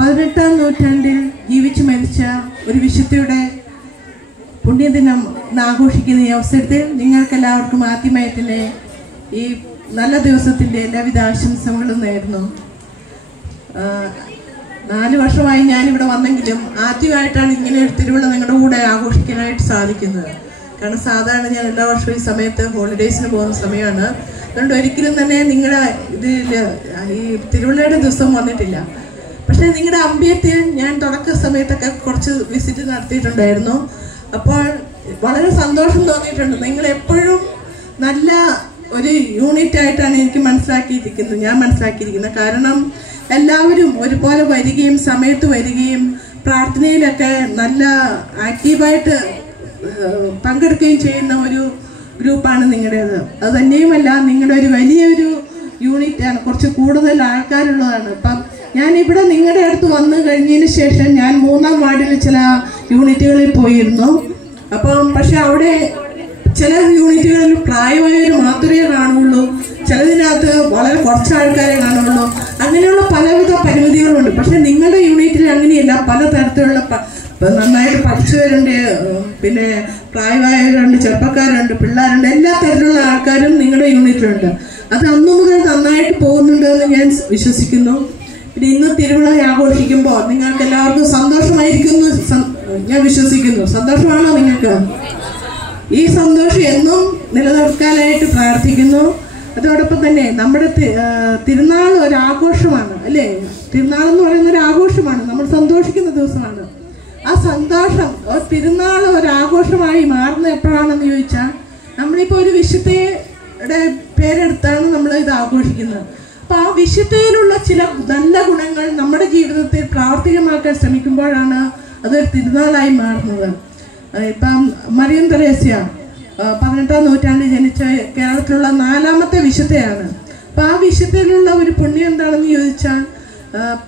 18-ാം നൂറ്റാണ്ടിൽ ജീവിച്ചു മരിച്ച ഒരു വിശുദ്ധയുടെ പുണ്യദിനം ആഘോഷിക്കുന്ന ഈ അവസരത്തിൽ നിങ്ങൾക്കെല്ലാവർക്കും ആദ്യമായി തന്നെ ഈ നല്ല ദിവസത്തിൻ്റെ എല്ലാവിധ ആശംസകളും നേരുന്നു. 4 വർഷമായി ഞാനിവിടെ വന്നെങ്കിലും ആദ്യമായിട്ടാണ് ഇങ്ങനെ ഒരു തിരുവിള നിങ്ങളുടെ കൂടെ ആഘോഷിക്കാനായിട്ട് സാധിക്കുന്നത്. കാരണം സാധാരണ ഞാൻ എല്ലാ വർഷവും ഈ സമയത്ത് ഹോളിഡേയ്സിന് പോകുന്ന സമയമാണ്. അതുകൊണ്ട് ഒരിക്കലും തന്നെ നിങ്ങളുടെ ഇതിൽ ഈ തിരുവിളയുടെ ദിവസം വന്നിട്ടില്ല. പക്ഷേ നിങ്ങളുടെ അമ്പയത്തിൽ ഞാൻ തുടക്ക സമയത്തൊക്കെ കുറച്ച് വിസിറ്റ് നടത്തിയിട്ടുണ്ടായിരുന്നു. അപ്പോൾ വളരെ സന്തോഷം തോന്നിയിട്ടുണ്ട്. നിങ്ങൾ എപ്പോഴും നല്ല ഒരു യൂണിറ്റ് ആയിട്ടാണ് എനിക്ക് ഞാൻ മനസ്സിലാക്കിയിരിക്കുന്നത്. കാരണം എല്ലാവരും ഒരുപോലെ വരികയും സമയത്ത് വരികയും പ്രാർത്ഥനയിലൊക്കെ നല്ല ആക്റ്റീവായിട്ട് പങ്കെടുക്കുകയും ചെയ്യുന്ന ഒരു ഗ്രൂപ്പാണ് നിങ്ങളുടേത്. അത് തന്നെയുമല്ല, നിങ്ങളുടെ ഒരു വലിയൊരു യൂണിറ്റാണ്, കുറച്ച് കൂടുതൽ ആൾക്കാരുള്ളതാണ്. അപ്പം ഞാനിവിടെ നിങ്ങളുടെ അടുത്ത് വന്നു കഴിഞ്ഞതിന് ശേഷം ഞാൻ 3-ാം വാർഡിൽ ചില യൂണിറ്റുകളിൽ പോയിരുന്നു. അപ്പം പക്ഷെ അവിടെ ചില യൂണിറ്റുകളിൽ പ്രായമായവർ മാത്രമേ കാണുള്ളൂ, ചിലതിനകത്ത് വളരെ കുറച്ച് ആൾക്കാരെ കാണുള്ളൂ. അങ്ങനെയുള്ള പലവിധ പരിമിതികളുണ്ട്. പക്ഷെ നിങ്ങളുടെ യൂണിറ്റിൽ അങ്ങനെയല്ല. പലതരത്തിലുള്ള നന്നായിട്ട് പഠിച്ചവരുണ്ട്, പിന്നെ പ്രായമായവരുണ്ട്, ചെറുപ്പക്കാരുണ്ട്, പിള്ളേരുണ്ട്, എല്ലാ തരത്തിലുള്ള ആൾക്കാരും നിങ്ങളുടെ യൂണിറ്റിലുണ്ട്. അത് അന്നു മുതൽ നന്നായിട്ട് പോകുന്നുണ്ടെന്ന് ഞാൻ വിശ്വസിക്കുന്നു. പിന്നെ ഇന്ന് തിരുവിള ആഘോഷിക്കുമ്പോൾ നിങ്ങൾക്ക് എല്ലാവർക്കും സന്തോഷമായിരിക്കുന്നു ഞാൻ വിശ്വസിക്കുന്നു. സന്തോഷമാണോ നിങ്ങൾക്ക്? ഈ സന്തോഷം എന്നും നിലനിർത്താനായിട്ട് പ്രാർത്ഥിക്കുന്നു. അതോടൊപ്പം തന്നെ നമ്മുടെ തിരുനാൾ ഒരു ആഘോഷമാണ്, അല്ലേ? തിരുനാൾ എന്ന് പറയുന്ന ഒരു ആഘോഷമാണ്, നമ്മൾ സന്തോഷിക്കുന്ന ദിവസമാണ്. ആ സന്തോഷം തിരുനാൾ ഒരു ആഘോഷമായി മാറുന്നത് എപ്പോഴാണെന്ന് ചോദിച്ചാൽ, നമ്മളിപ്പോൾ ഒരു വിശുദ്ധയുടെ പേരെടുത്താണ് നമ്മൾ ഇത് ആഘോഷിക്കുന്നത്. അപ്പം ആ വിശുദ്ധയിലുള്ള ചില നല്ല ഗുണങ്ങൾ നമ്മുടെ ജീവിതത്തിൽ പ്രാവർത്തികമാക്കാൻ ശ്രമിക്കുമ്പോഴാണ് അതൊരു തിരുനാളായി മാറുന്നത്. ഇപ്പം മറിയം തെരേസ്യ 18-ാം നൂറ്റാണ്ടിൽ ജനിച്ച കേരളത്തിലുള്ള 4ാമത്തെ വിശുദ്ധയാണ്. അപ്പം ആ വിശുദ്ധയിലുള്ള ഒരു പുണ്യം എന്താണെന്ന് ചോദിച്ചാൽ,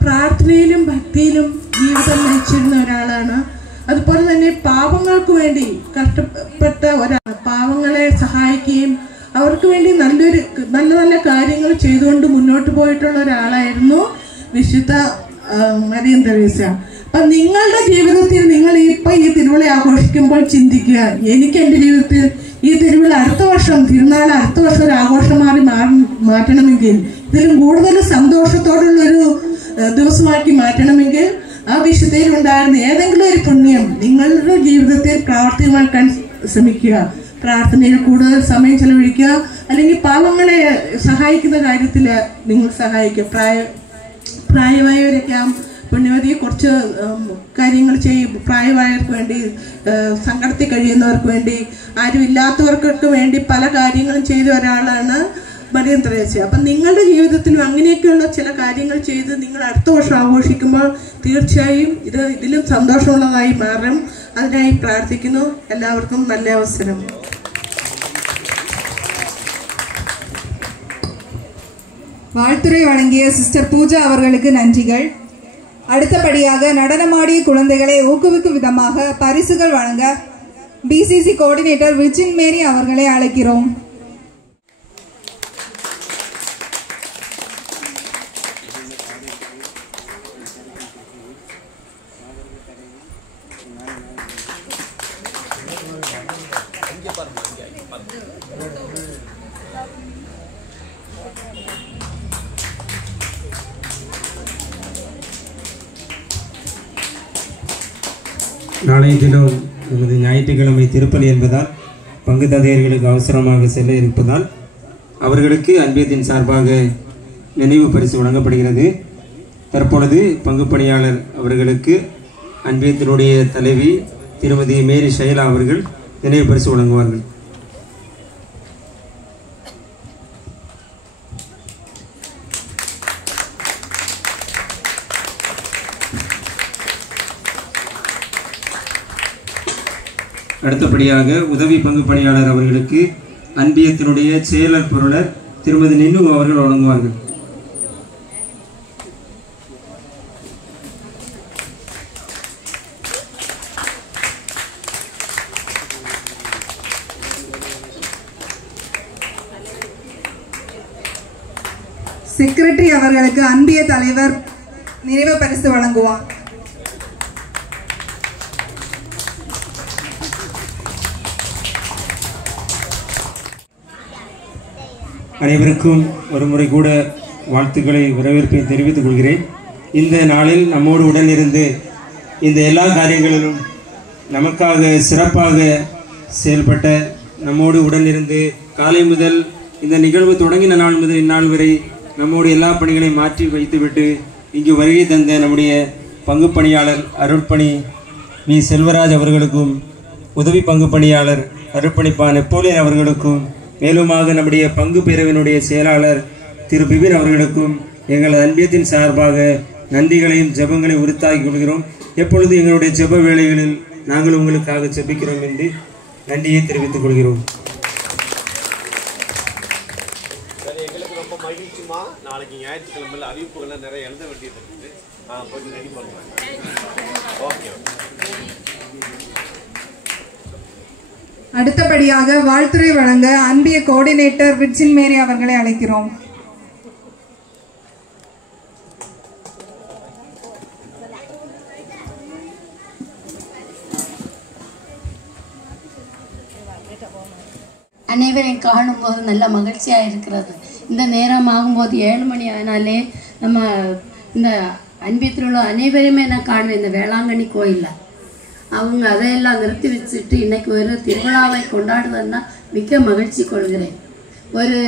പ്രാർത്ഥനയിലും ഭക്തിയിലും ജീവിതം നയിച്ചിരുന്ന ഒരാളാണ്. അതുപോലെ തന്നെ പാവങ്ങൾക്ക് വേണ്ടി കഷ്ടപ്പെട്ട ഒരാൾ, പാവങ്ങളെ സഹായിക്കുകയും അവർക്ക് വേണ്ടി നല്ല നല്ല കാര്യങ്ങൾ ചെയ്തുകൊണ്ട് മുന്നോട്ട് പോയിട്ടുള്ള ഒരാളായിരുന്നു വിശുദ്ധ മറിയം തെരേസ്യ. അപ്പം നിങ്ങളുടെ ജീവിതത്തിൽ നിങ്ങൾ ഇപ്പം ഈ തിരുവിള ആഘോഷിക്കുമ്പോൾ ചിന്തിക്കുക, എനിക്ക് എൻ്റെ ജീവിതത്തിൽ ഈ തിരുവിള തിരുനാൾ അടുത്ത വർഷം ഒരു ആഘോഷമായി മാറ്റണമെങ്കിൽ, ഇതിലും കൂടുതൽ സന്തോഷത്തോടുള്ളൊരു ദിവസമാക്കി മാറ്റണമെങ്കിൽ ആ വിശുദ്ധയിൽ ഉണ്ടായിരുന്ന ഏതെങ്കിലും ഒരു പുണ്യം നിങ്ങളുടെ ജീവിതത്തിൽ പ്രാവർത്തികമാക്കാൻ ശ്രമിക്കുക. പ്രാർത്ഥനയിൽ കൂടുതൽ സമയം ചെലവഴിക്കുക, അല്ലെങ്കിൽ പാവങ്ങളെ സഹായിക്കുന്ന കാര്യത്തിൽ നിങ്ങൾ സഹായിക്കുക. പ്രായമായവരൊക്കെ പുണ്യവതിയെ കുറച്ച് കാര്യങ്ങൾ ചെയ്യും. പ്രായമായവർക്ക് വേണ്ടി, സങ്കടത്തിൽ കഴിയുന്നവർക്ക് വേണ്ടി, ആരും ഇല്ലാത്തവർക്കൊക്കെ വേണ്ടി പല കാര്യങ്ങളും ചെയ്ത ഒരാളാണ് മറിയം തെരേസ്യ. അപ്പം നിങ്ങളുടെ ജീവിതത്തിലും അങ്ങനെയൊക്കെയുള്ള ചില കാര്യങ്ങൾ ചെയ്ത് നിങ്ങൾ അടുത്ത വർഷം ആഘോഷിക്കുമ്പോൾ തീർച്ചയായും ഇതിലും സന്തോഷമുള്ളതായി മാറും. അതിനായി പ്രാർത്ഥിക്കുന്നു. എല്ലാവർക്കും നല്ല അവസരം. வாழ்த்துரை வழங்கிய சிஸ்டர் பூஜா அவர்களுக்கு நன்றிகள். அடுத்தபடியாக நடனமாடிய குழந்தைகளை ஊக்குவிக்கும் விதமாக பரிசுகள் வழங்க பிசிசி கோஆர்டினேட்டர் விர்ஜின் மேரி அவர்களை அழைக்கிறோம். நாளைய தினம் நமது ஞாயிற்றுக்கிழமை திருப்பலி என்பதால் பங்கு தந்தையர்களுக்கு அவசரமாக செல்ல இருப்பதால் அவர்களுக்கு அன்பியத்தின் சார்பாக நினைவு பரிசு வழங்கப்படுகிறது. தற்பொழுது பங்கு பணியாளர் அவர்களுக்கு அன்பியத்தினுடைய தலைவி திருமதி மேரி ஷைலா அவர்கள் நினைவு பரிசு வழங்குவார்கள். அடுத்தபடியாக உதவி பங்கு பணியாளர் அவர்களுக்கு அன்பியத்தினுடைய செயலர் பொருளர் திருமதி நின்னு அவர்கள் வழங்குவார்கள். செக்ரட்டரி அவர்களுக்கு அன்பிய தலைவர் நினைவு பரிசு வழங்குவார். அனைவருக்கும் ஒரு முறை கூட வாழ்த்துக்களை வரவேற்பை தெரிவித்துக் கொள்கிறேன். இந்த நாளில் நம்மோடு உடனிருந்து இந்த எல்லா காரியங்களிலும் நமக்காக சிறப்பாக செயல்பட்ட நம்மோடு உடனிருந்து காலை முதல் இந்த நிகழ்வு தொடங்கின நாள் முதல் இந்நாள் வரை நம்மோடு எல்லா பணிகளையும் மாற்றி வைத்துவிட்டு இங்கு வருகை தந்த நம்முடைய பங்கு பணியாளர் அருட்பணி வி செல்வராஜ் அவர்களுக்கும் உதவி பங்கு பணியாளர் அருட்பணிப்பா நெப்போலியன் அவர்களுக்கும் மேலுமாக நம்முடைய பங்கு பிரிவினுடைய செயலாளர் திரு பிபின் அவர்களுக்கும் எங்களது அன்பியத்தின் சார்பாக நன்றிகளையும் ஜெபங்களையும் உரித்தாக்கிக் கொள்கிறோம். எப்பொழுது எங்களுடைய ஜெப வேளைகளில் நாங்கள் உங்களுக்காக ஜெபிக்கிறோம் என்று நன்றியை தெரிவித்துக் கொள்கிறோம். எங்களுக்கு ரொம்ப மகிழ்ச்சிமா. நாளைக்கு ஞாயிற்றுக்கிழமையில் அறிவிப்புகள்லாம் நிறைய எழுத வேண்டியது இருக்குது. கொஞ்சம் ரெடி பண்ணுறேன். ஓகே. அடுத்தபடியாக வாழ்த்துறை வழங்க அன்பிய கோஆர்டினேட்டர் விர்ஜின் மேரி அவர்களை அழைக்கிறோம். அனைவரையும் காணும்போது நல்ல மகிழ்ச்சியாக இருக்கிறது. இந்த நேரம் ஆகும்போது 7 மணி ஆனாலே நம்ம இந்த அன்பியத்தில் உள்ள அனைவரையுமே நான் காணுவேன் இந்த வேளாங்கண்ணி கோயிலில். அவங்க அதையெல்லாம் நிறுத்தி வச்சுட்டு இன்றைக்கி ஒரு திருவிழாவை கொண்டாடுவதுன்னா மிக்க மகிழ்ச்சி கொள்கிறேன். ஒரு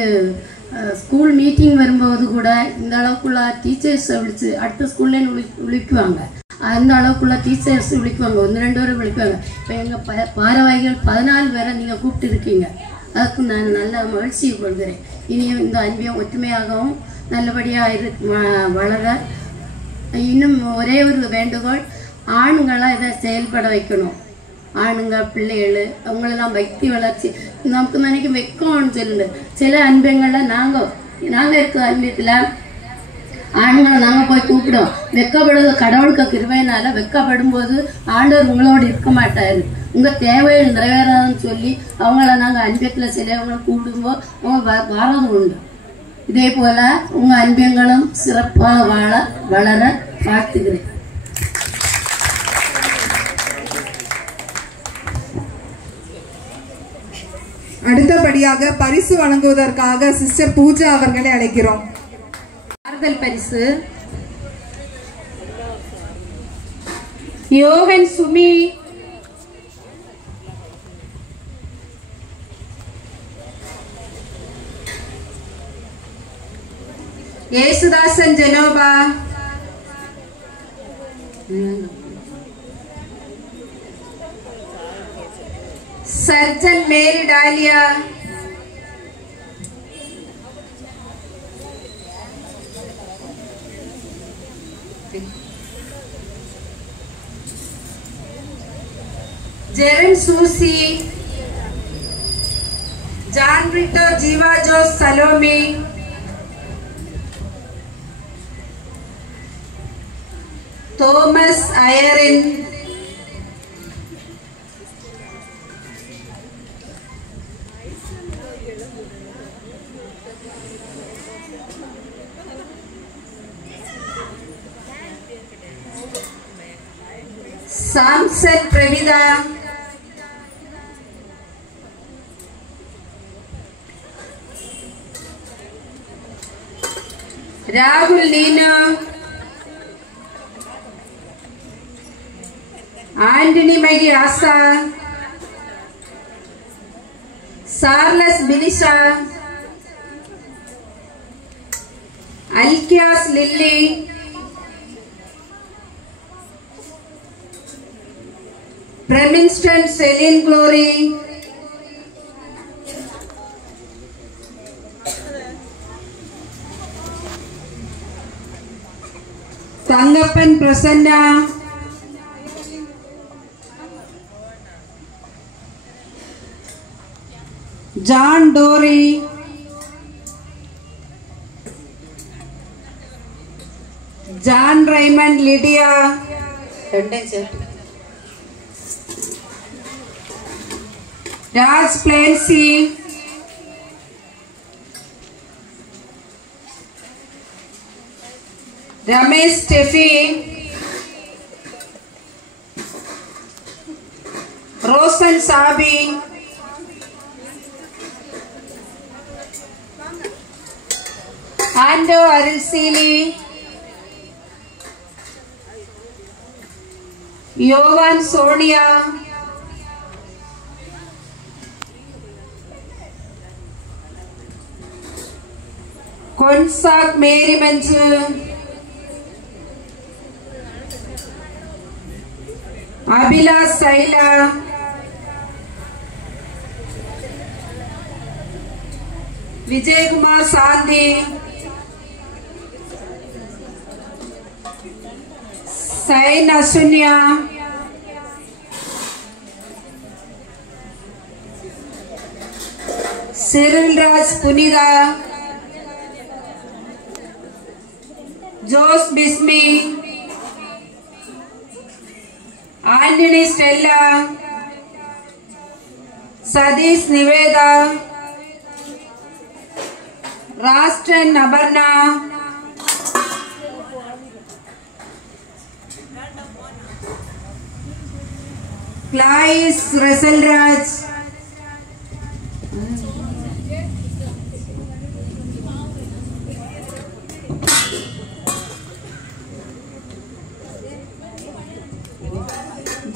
ஸ்கூல் மீட்டிங் வரும்போது கூட இந்த அளவுக்குள்ள டீச்சர்ஸை விழித்து அடுத்த ஸ்கூல்லேன்னு விழிக்குவாங்க. அந்த அளவுக்குள்ள டீச்சர்ஸ் விழிக்குவாங்க, 1-2 பேரை விழிக்குவாங்க. இப்போ எங்கள் பாரவாய்கள் 14 பேரை நீங்கள் கூப்பிட்டு இருக்கீங்க. அதுக்கு நான் நல்ல மகிழ்ச்சி கொள்கிறேன். இனியும் இந்த அன்பியம் ஒற்றுமையாகவும் நல்லபடியாக வளர இன்னும் ஒரே ஒரு வேண்டுகோள், ஆணுங்களாக இதை செயல்பட வைக்கணும். ஆணுங்க பிள்ளைகள் அவங்களெல்லாம் பக்தி வளர்ச்சி நமக்கு நினைக்கும் வெக்கம்னு சொல்லுங்க. சில அன்பங்களில் நாங்கள் இருக்கிற அன்பியத்தில் ஆண்களை நாங்கள் போய் கூப்பிடுவோம். வெக்கப்படுவது கடவுளுக்கு கிருபையினால வெக்கப்படும் போது ஆண்டவர் உங்களோடு இருக்க மாட்டார். உங்கள் தேவைகள் நிறைவேறாதுன்னு சொல்லி அவங்கள நாங்கள் அன்பியத்தில் சிலவங்களை கூப்பிடும்போது அவங்க வரது உண்டு. இதே போல் உங்கள் அன்பியங்களும் சிறப்பாக வளர வாழ்த்துகிறேன். அடுத்தபடியாக பரிசு வழங்குவதற்காக சிஸ்டர் பூஜா அவர்களை அழைக்கிறோம். ஆறுதல் பரிசு Yogan Sumi, Yesudasan Jenoba, Sarjan Mary Dalia, Jeran Susie, John Britto, Jeeva Jose, Salome, Thomas Irene, Samson Pravitha, ராகுல் Nino, Antony Mahi Asha, Charles Binisha, Alkias Lilly, பிரமின்ஸ்டன் Celine Glory, Thangappan Prasanna, John Dori, John Raymond Lydia, Raj பிளேன்சி, ரமேஷ் ஸ்டெஃபி, ரோசன் சாபி, ஆண்டோ அருள்சீலி, யோவான் சோனியா, கொன்சாக் மேரி மஞ்சு, அபிலாஷ் சைலா, விஜயகுமார் சாந்தி, சைன் அசுன்யா, Cyrilraj Punitha, Jose Bismi, Antony Stella, Satheesh Nivetha, ராஷ்டன் அபர்ணா, கிளாயிஸ் ரசல்ராஜ்,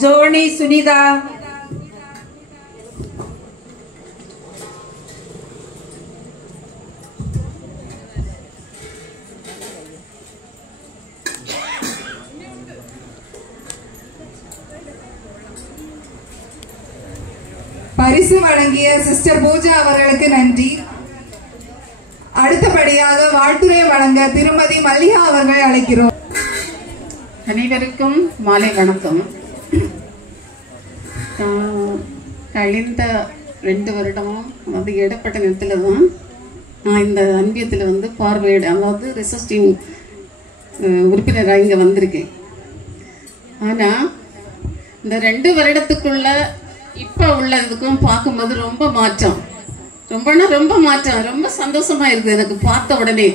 ஜோனி சுனிதா, பரிசு வழங்கிய சிஸ்டர் பூஜா அவர்களுக்கு நன்றி. அடுத்தபடியாக வாழ்த்துரை வழங்க திருமதி மல்லிகா அவர்களை அழைக்கிறோம். அனைவருக்கும் மாலை வணக்கம். கழிந்த 2 வருடமும் அதாவது இடப்பட்ட நேரத்தில் தான் நான் இந்த அன்பியத்தில் பார்வையிட, அதாவது ரிசர்ச்சிங் உறுப்பினராக இங்கே வந்திருக்கேன். ஆனால் இந்த 2 வருடத்துக்குள்ள இப்போ உள்ளதுக்கும் பார்க்கும்போது ரொம்ப மாற்றம், ரொம்ப மாற்றம், ரொம்ப சந்தோஷமா இருக்குது எனக்கு பார்த்த உடனே.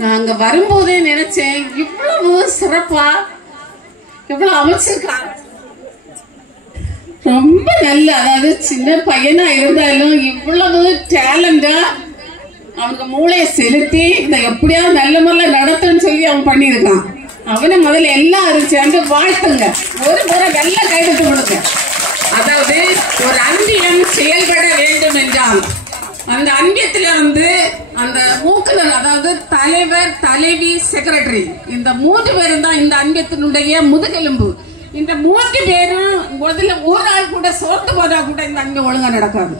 நான் அங்கே வரும்போதே நினைச்சேன், இவ்வளவு சிறப்பா எவ்வளவு அமைச்சிருக்காங்க, ரொம்ப நல்ல, அதாவது சின்ன பையனா இருந்தாலும் இவ்வளவு டேலண்டா அவங்க மூளையை செலுத்தி இதை எப்படியாவது நல்ல முறையில் நடத்துன்னு சொல்லி அவன் பண்ணியிருக்கான். அவனை முதல்ல எல்லாரும் சேர்ந்து வாழ்த்துங்க, ஒரு முறை நல்ல கைதட்டு கொடுங்க. அதாவது ஒரு அன்பியம் செயல்பட வேண்டும் என்றால் அந்த அன்பியத்துல அந்த மூக்குனர், அதாவது தலைவர், தலைவி, செக்ரட்டரி, இந்த 3 பேரும் தான் இந்த அன்பியத்தினுடைய முதுகெலும்பு. இந்த 3 பேரும் முதல்ல ஒரு ஆள் கூட சோர்த்து போதா கூட இந்த அன்பியம் ஒழுங்கா நடக்காது.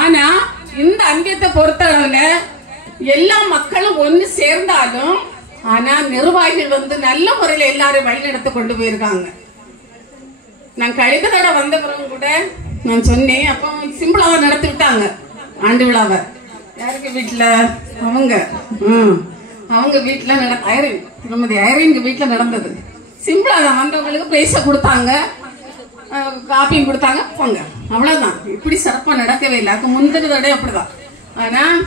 ஆனா இந்த அன்பியத்தை பொறுத்தளவுல எல்லா மக்களும் ஒன்று சேர்ந்தாலும், ஆனா நிர்வாகிகள் நல்ல முறையில் எல்லாரும் வழிநடத்தி கொண்டு போயிருக்காங்க. நான் கழிந்த தடவை வந்த பிறகு கூட நான் சொன்னேன், அப்போ சிம்பிளாக நடத்தி விட்டாங்க ஆண்டு விழாவை. யாருக்கு வீட்டில்? அவங்க வீட்டில் ஐரின், திருமதி ஐரின் வீட்டில் நடந்தது. சிம்பிளாக தான் வந்தவங்களுக்கு பிரைஸை கொடுத்தாங்க, காப்பியும் கொடுத்தாங்க, போங்க, அவ்வளோதான். இப்படி சிறப்பாக நடக்கவே இல்லை. அதுக்கு முந்தின தடவை அப்படிதான். ஆனால்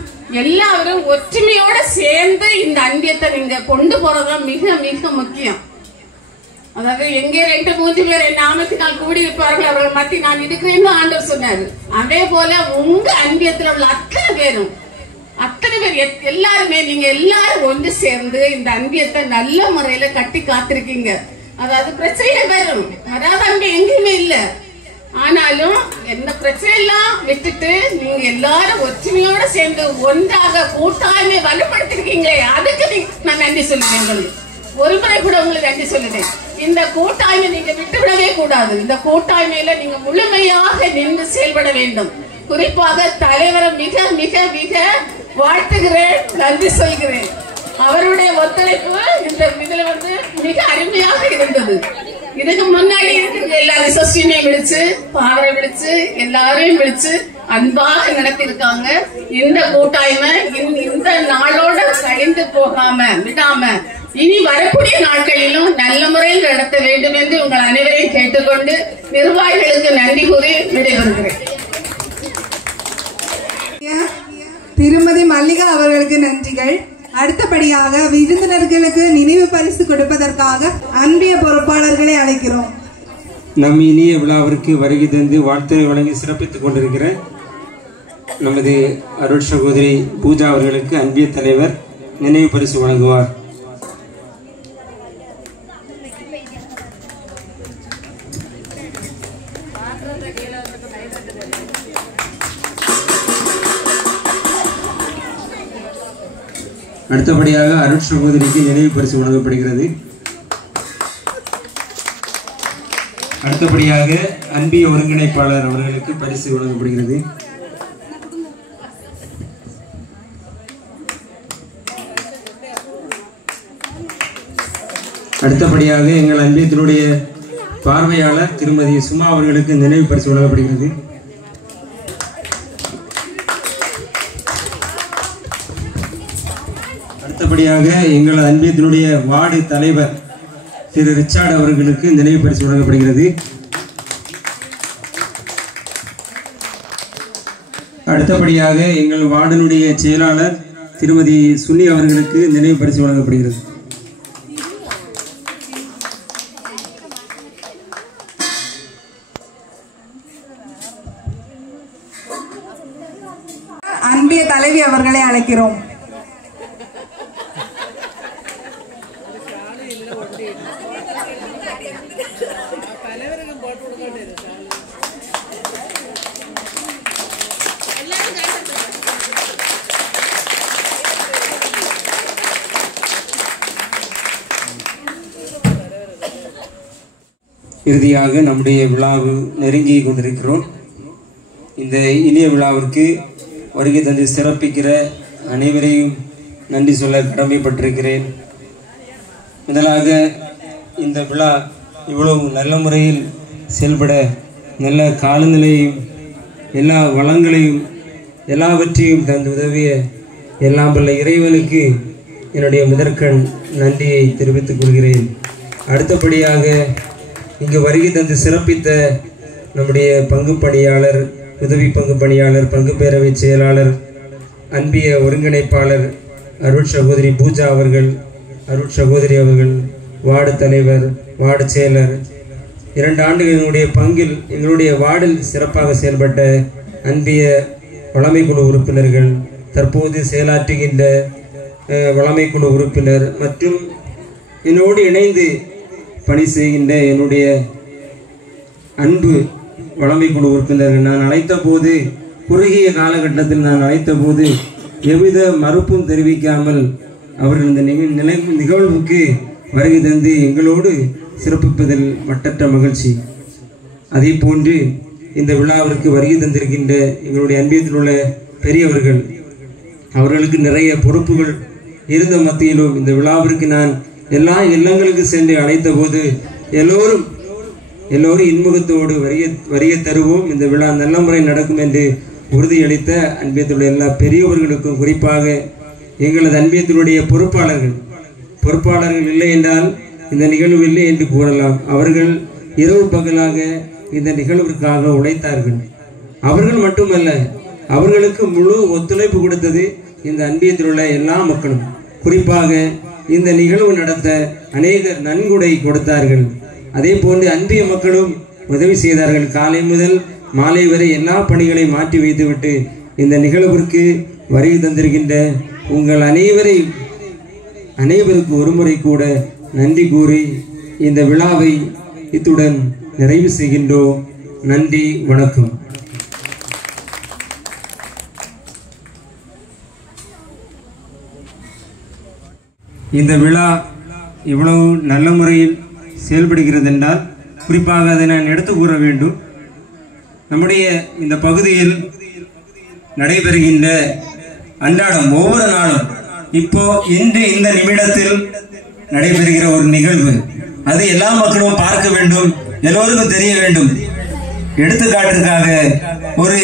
எல்லாரும் ஒற்றுமையோட சேர்ந்து இந்த அன்பியத்தை நீங்க கொண்டு போறதுதான் மிக மிக முக்கியம். அதாவது எங்கே 2-3 பேர் என் நாமத்தினால் கூடி இருப்பார்கள் அவர்கள் மத்தி நான் இருக்கிறேன்னு ஆண்டவர் சொன்னாரு. அதே போல உங்க அன்பியத்தில் உள்ள அத்தனை பேர் எல்லாருமே நீங்க எல்லாரும் ஒன்று சேர்ந்து இந்த அன்பியத்தை நல்ல முறையில கட்டி காத்திருக்கீங்க. அதாவது பிரச்சனை வரும், வராத அன்பியம் எங்கேயுமே இல்ல. ஆனாலும் எந்த பிரச்சனை எல்லாம் விட்டுட்டு நீங்க எல்லாரும் ஒற்றுமையோட சேர்ந்து ஒன்றாக கூட்டாய்மை வலுப்படுத்திருக்கீங்களே, அதுக்கு நான் நன்றி சொல்லுவேன். உங்களுக்கு ஒரு முறை கூட உங்களுக்கு நன்றி சொல்லுவேன். இந்த கூட்டாய்மை நீங்க விட்டுவிடவே கூடாது. இந்த கூட்டாய்மையில நீங்க முழுமையாக நின்று செயல்பட வேண்டும். குறிப்பாக தலைவரை மிக மிக மிக வாழ்த்துகிறேன், நன்றி சொல்கிறேன். அவருடைய ஒத்துழைப்பு இந்த இதுல மிக அருமையாக இருந்தது. இதுக்கு முன்னாடி இருக்கிற எல்லா ரிசர்ச்சையும் விழிச்சு, பாவரை விழிச்சு, எல்லாரையும் விழிச்சு அன்பாக நடத்தி இருக்காங்க. இந்த கூட்டாய்மை இந்த நாளோட கழிந்து போகாம விடாம இனி வரக்கூடிய நாட்களிலும் நல்ல முறையில் நடத்த வேண்டும் என்று உங்கள் அனைவரையும் கேட்டுக்கொண்டு நிர்வாகிகளுக்கு நன்றி கூறி விடைபெறுகிறேன். திருமதி மல்லிகா அவர்களுக்கு நன்றிகள். அடுத்தபடியாக விருந்தினர்களுக்கு நினைவு பரிசு கொடுப்பதற்காக அன்பிய பொறுப்பாளர்களை அழைக்கிறோம். நம் இனிய விழாவிற்கு வருகை தந்து வாழ்த்துறை வழங்கி சிறப்பித்துக் கொண்டிருக்கிற நமது அருள் சகோதரி பூஜா அவர்களுக்கு அன்பிய தலைவர் நினைவு பரிசு வழங்குவார். அடுத்தபடியாக அருள் சகோதரிக்கு நினைவு பரிசு வழங்கப்படுகிறது. அடுத்தபடியாக அன்பிய ஒருங்கிணைப்பாளர் அவர்களுக்கு பரிசு வழங்கப்படுகிறது. அடுத்தபடியாக எங்கள் அன்பியத்தினுடைய பார்வையாளர் திருமதி சுமா அவர்களுக்கு நினைவு பரிசு வழங்கப்படுகிறது. அடுத்தபடியாக எங்கள் அன்பியத்தினுடைய வார்டு தலைவர் திரு ரிச்சார்ட் அவர்களுக்கு நினைவு பரிசு வழங்கப்படுகிறது. அடுத்தபடியாக எங்கள் வார்டினுடைய செயலாளர் திருமதி சுனி அவர்களுக்கு நினைவு பரிசு வழங்கப்படுகிறது. அன்பிய தலைவி அவர்களை அழைக்கிறோம். இறுதியாக நம்முடைய விழாவு நெருங்கி கொண்டிருக்கிறோம். இந்த இனிய விழாவிற்கு வருகை தந்து சிறப்பிக்கிற அனைவரையும் நன்றி சொல்ல கடமைப்பட்டிருக்கிறேன். முதலாக இந்த விழா இவ்வளவு நல்ல முறையில் செயல்பட நல்ல காலநிலையும் எல்லா வளங்களையும் எல்லாவற்றையும் தந்து உதவிய எல்லாம் வல்ல இறைவனுக்கு என்னுடைய முதற்கண் நன்றியை தெரிவித்துக் கொள்கிறேன். அடுத்தபடியாக இங்கு வருகை தந்து சிறப்பித்த நம்முடைய பங்கு பணியாளர், உதவி பங்கு பணியாளர், பங்கு பேரவை செயலாளர், அன்பிய ஒருங்கிணைப்பாளர் அருள் சகோதரி பூஜா அவர்கள், அருள் சகோதரி அவர்கள், வார்டு தலைவர், வார்டு செயலர், 2 ஆண்டுகளினுடைய பங்கில் எங்களுடைய வார்டில் சிறப்பாக செயல்பட்ட அன்பிய வளமைக்குழு உறுப்பினர்கள், தற்போது செயலாற்றுகின்ற வளமைக்குழு உறுப்பினர் மற்றும் என்னோடு இணைந்து பணி செய்கின்ற என்னுடைய அன்பு வளமைக்குழு உறுப்பினர்கள், நான் அழைத்த போது குறுகிய காலகட்டத்தில் நான் அழைத்த போது எவ்வித மறுப்பும் தெரிவிக்காமல் அவர்கள் இந்த நிகழ்வுக்கு வருகை தந்து எங்களோடு சிறப்பிப்பதில் மட்டற்ற மகிழ்ச்சி. அதே போன்று இந்த விழாவிற்கு வருகை தந்திருக்கின்ற எங்களுடைய அன்பியத்தில் உள்ள பெரியவர்கள், அவர்களுக்கு நிறைய பொறுப்புகள் இருந்த மத்தியிலும் இந்த விழாவிற்கு நான் எல்லா இல்லங்களுக்கு சென்று அழைத்த போது எல்லோரும் இன்முகத்தோடு வரிய தருவோம், இந்த விழா நல்ல முறை நடக்கும் என்று உறுதியளித்த அன்பியத்திலுள்ள எல்லா பெரியவர்களுக்கும், குறிப்பாக எங்களது அன்பியத்தினுடைய பொறுப்பாளர்கள் இல்லை என்றால் இந்த நிகழ்வு இல்லை என்று கூறலாம். அவர்கள் இரவு பகலாக இந்த நிகழ்விற்காக உழைத்தார்கள். அவர்கள் மட்டுமல்ல, அவர்களுக்கு முழு ஒத்துழைப்பு கொடுத்தது இந்த அன்பியத்தில் உள்ள எல்லா மக்களும். குறிப்பாக இந்த நிகழ்வு நடத்த அநேகர் நன்கொடை கொடுத்தார்கள். அதே போன்று அன்பிய மக்களும் உதவி செய்தார்கள். காலை முதல் மாலை வரை எல்லா பணிகளை மாற்றி வைத்துவிட்டு இந்த நிகழ்விற்கு வருகை தந்திருக்கின்ற உங்கள் அனைவருக்கு ஒருமுறை கூட நன்றி கூறி இந்த விழாவை இத்துடன் நிறைவு செய்கின்றோம். நன்றி, வணக்கம். இந்த விழா இவ்வளவு நல்ல முறையில் செயல்படுகிறது என்றால் குறிப்பாக அதை நான் எடுத்து கூற வேண்டும். நம்முடைய இந்த பகுதியில் நடைபெறுகின்ற அன்றாடம் ஒவ்வொரு நாளும் இப்போ இன்று இந்த நிமிடத்தில் நடைபெறுகிற ஒரு நிகழ்வு, அது எல்லா மக்களும் பார்க்க வேண்டும், எல்லோருக்கும் தெரிய வேண்டும். எடுத்துக்காட்டிற்காக ஒரு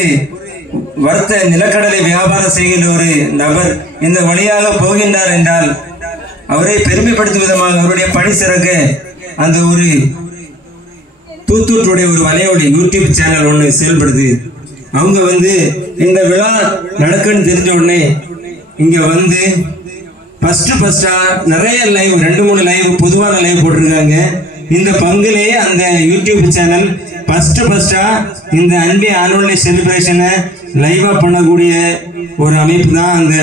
வர்த்த நிலக்கடலை வியாபாரம் செய்கின்ற ஒரு நபர் இந்த வழியாக போகின்றார் என்றால் அவரை பெருமைப்படுத்தும் விதமாக அவருடைய பணி சிறக்க அந்த ஒரு தூத்துடைய ஒரு வலையொலி யூடியூப் சேனல் ஒன்று செயல்படுது. அவங்க இந்த விழா நடக்குன்னு தெரிஞ்ச உடனே இங்க ஃபர்ஸ்டா நிறைய லைவ் 2-3 லைவ் பொதுவான லைவ் போட்டிருக்காங்க. இந்த பங்குலே அந்த யூடியூப் சேனல் ஃபர்ஸ்டா இந்த அன்பே ஆனுவல் டே செலிப்ரேஷனை லைவா பண்ணக்கூடிய ஒரு அமைப்பு தான் அந்த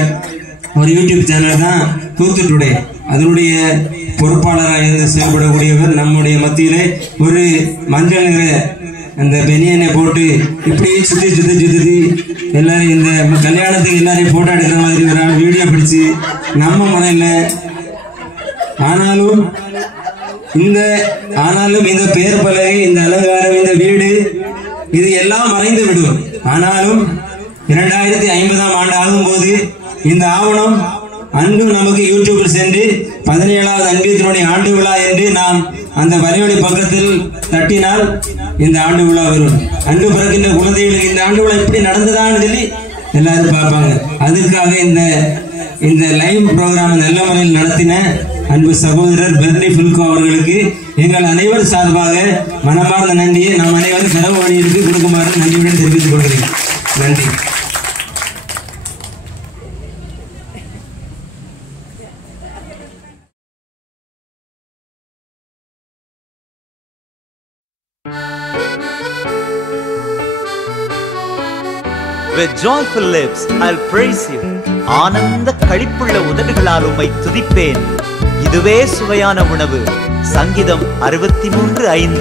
ஒரு யூடியூப் சேனல் தான் தூத்து டுடே. அதனுடைய பொறுப்பாளராக இருந்து செயல்படக்கூடியவர் நம்முடைய மத்தியிலே ஒரு மஞ்சள் நிற அந்த பெனியனை போட்டு இப்படி சுத்தி எல்லாரும் இந்த கல்யாணத்துக்கு எல்லாரையும் போட்டோ எடுக்கிற மாதிரி ஒரு வீடியோ பிடிச்சு நம்ம முறையில் ஆனாலும் இந்த பேர் பலகை, இந்த அலங்காரம், இந்த வீடு இது எல்லாம் மறைந்து விடும். ஆனாலும் 2050ஆம் ஆண்டு ஆகும்போது இந்த ஆவணம் அன்றும் நமக்கு யூடியூபில் சென்று 17வது அன்பியத்தினுடைய ஆண்டு விழா என்று நாம் அந்த வரைவழி பக்கத்தில் தட்டினால் இந்த ஆண்டு விழா வரும். அன்று பிறக்கின்ற குழந்தைகளுக்கு இந்த ஆண்டு விழா இப்படி நடந்ததான்னு சொல்லி எல்லாரும் பார்ப்பாங்க. அதுக்காக இந்த லைவ் ப்ரோக்ராம் நல்ல முறையில் நடத்தின அன்பு சகோதரர் பெர்னி புல்கோ அவர்களுக்கு எங்கள் அனைவர் சார்பாக மனமார்ந்த நன்றியை நாம் அனைவரும் செலவு வழியிற்கு கொடுக்குமாறு நன்றியுடன் தெரிவித்துக் கொள்கிறேன். நன்றி. With joyful lips I'll praise you. ஆனந்த களிப்புள்ள உதடுகளால் உம்மை துதிப்பேன். இதுவே சுவையான உணவு. சங்கீதம் 63:5.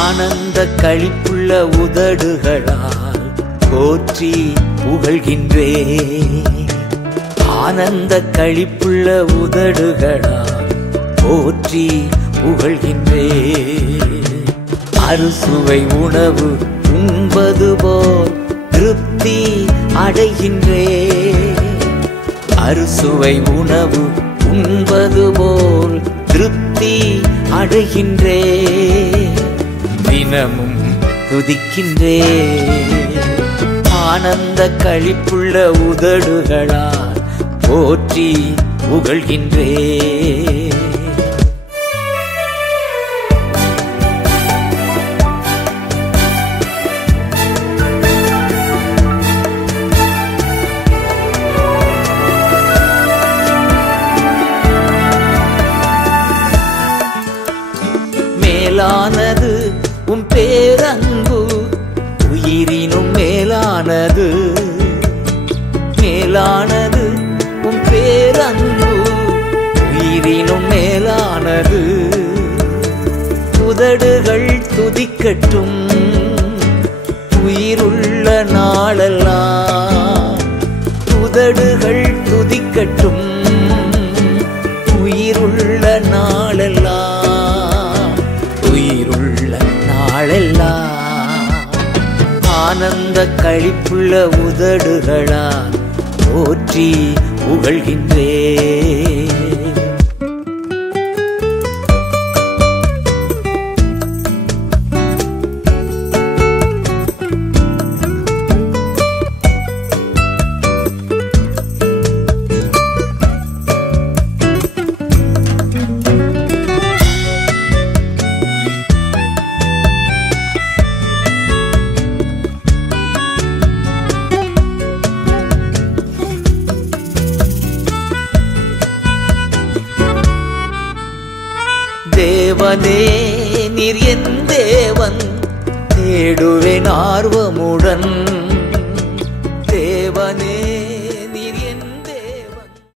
ஆனந்த களிப்புள்ள உதடுகளால் போற்றி புகழ்கின்றேன். ஆனந்த களிப்புள்ள உதடுகளால் போற்றி புகழ்கின்றேன். அறுசுவை உணவு உண்பது போல் திருப்தி அடைகின்றேன். அறுசுவை உணவு உண்பது போல் திருப்தி அடைகின்றேன். தினமும் துதிக்கின்றேன். ஆனந்த களிப்புள்ள உதடுகளால் போற்றி புகழ்கின்றேன். மேலானது உம் பேரன்பு, உயிரினும் மேலானது. மேலானது உம் பேரன்பு, உயிரினும் மேலானது. உதடுகள் துதிக்கட்டும் உயிருள்ள நாளெல்லாம். உதடுகள் துதிக்கட்டும் உயிருள்ள நாளெல்லாம். உயிருள்ள நாளெல்லாம். ஆனந்த களிப்புள்ள உதடுகளால் போற்றி புகழ்கின்றேன். தேவனே நீர் என் தேவன், தேடுவேன் ஆர்வமுடன்.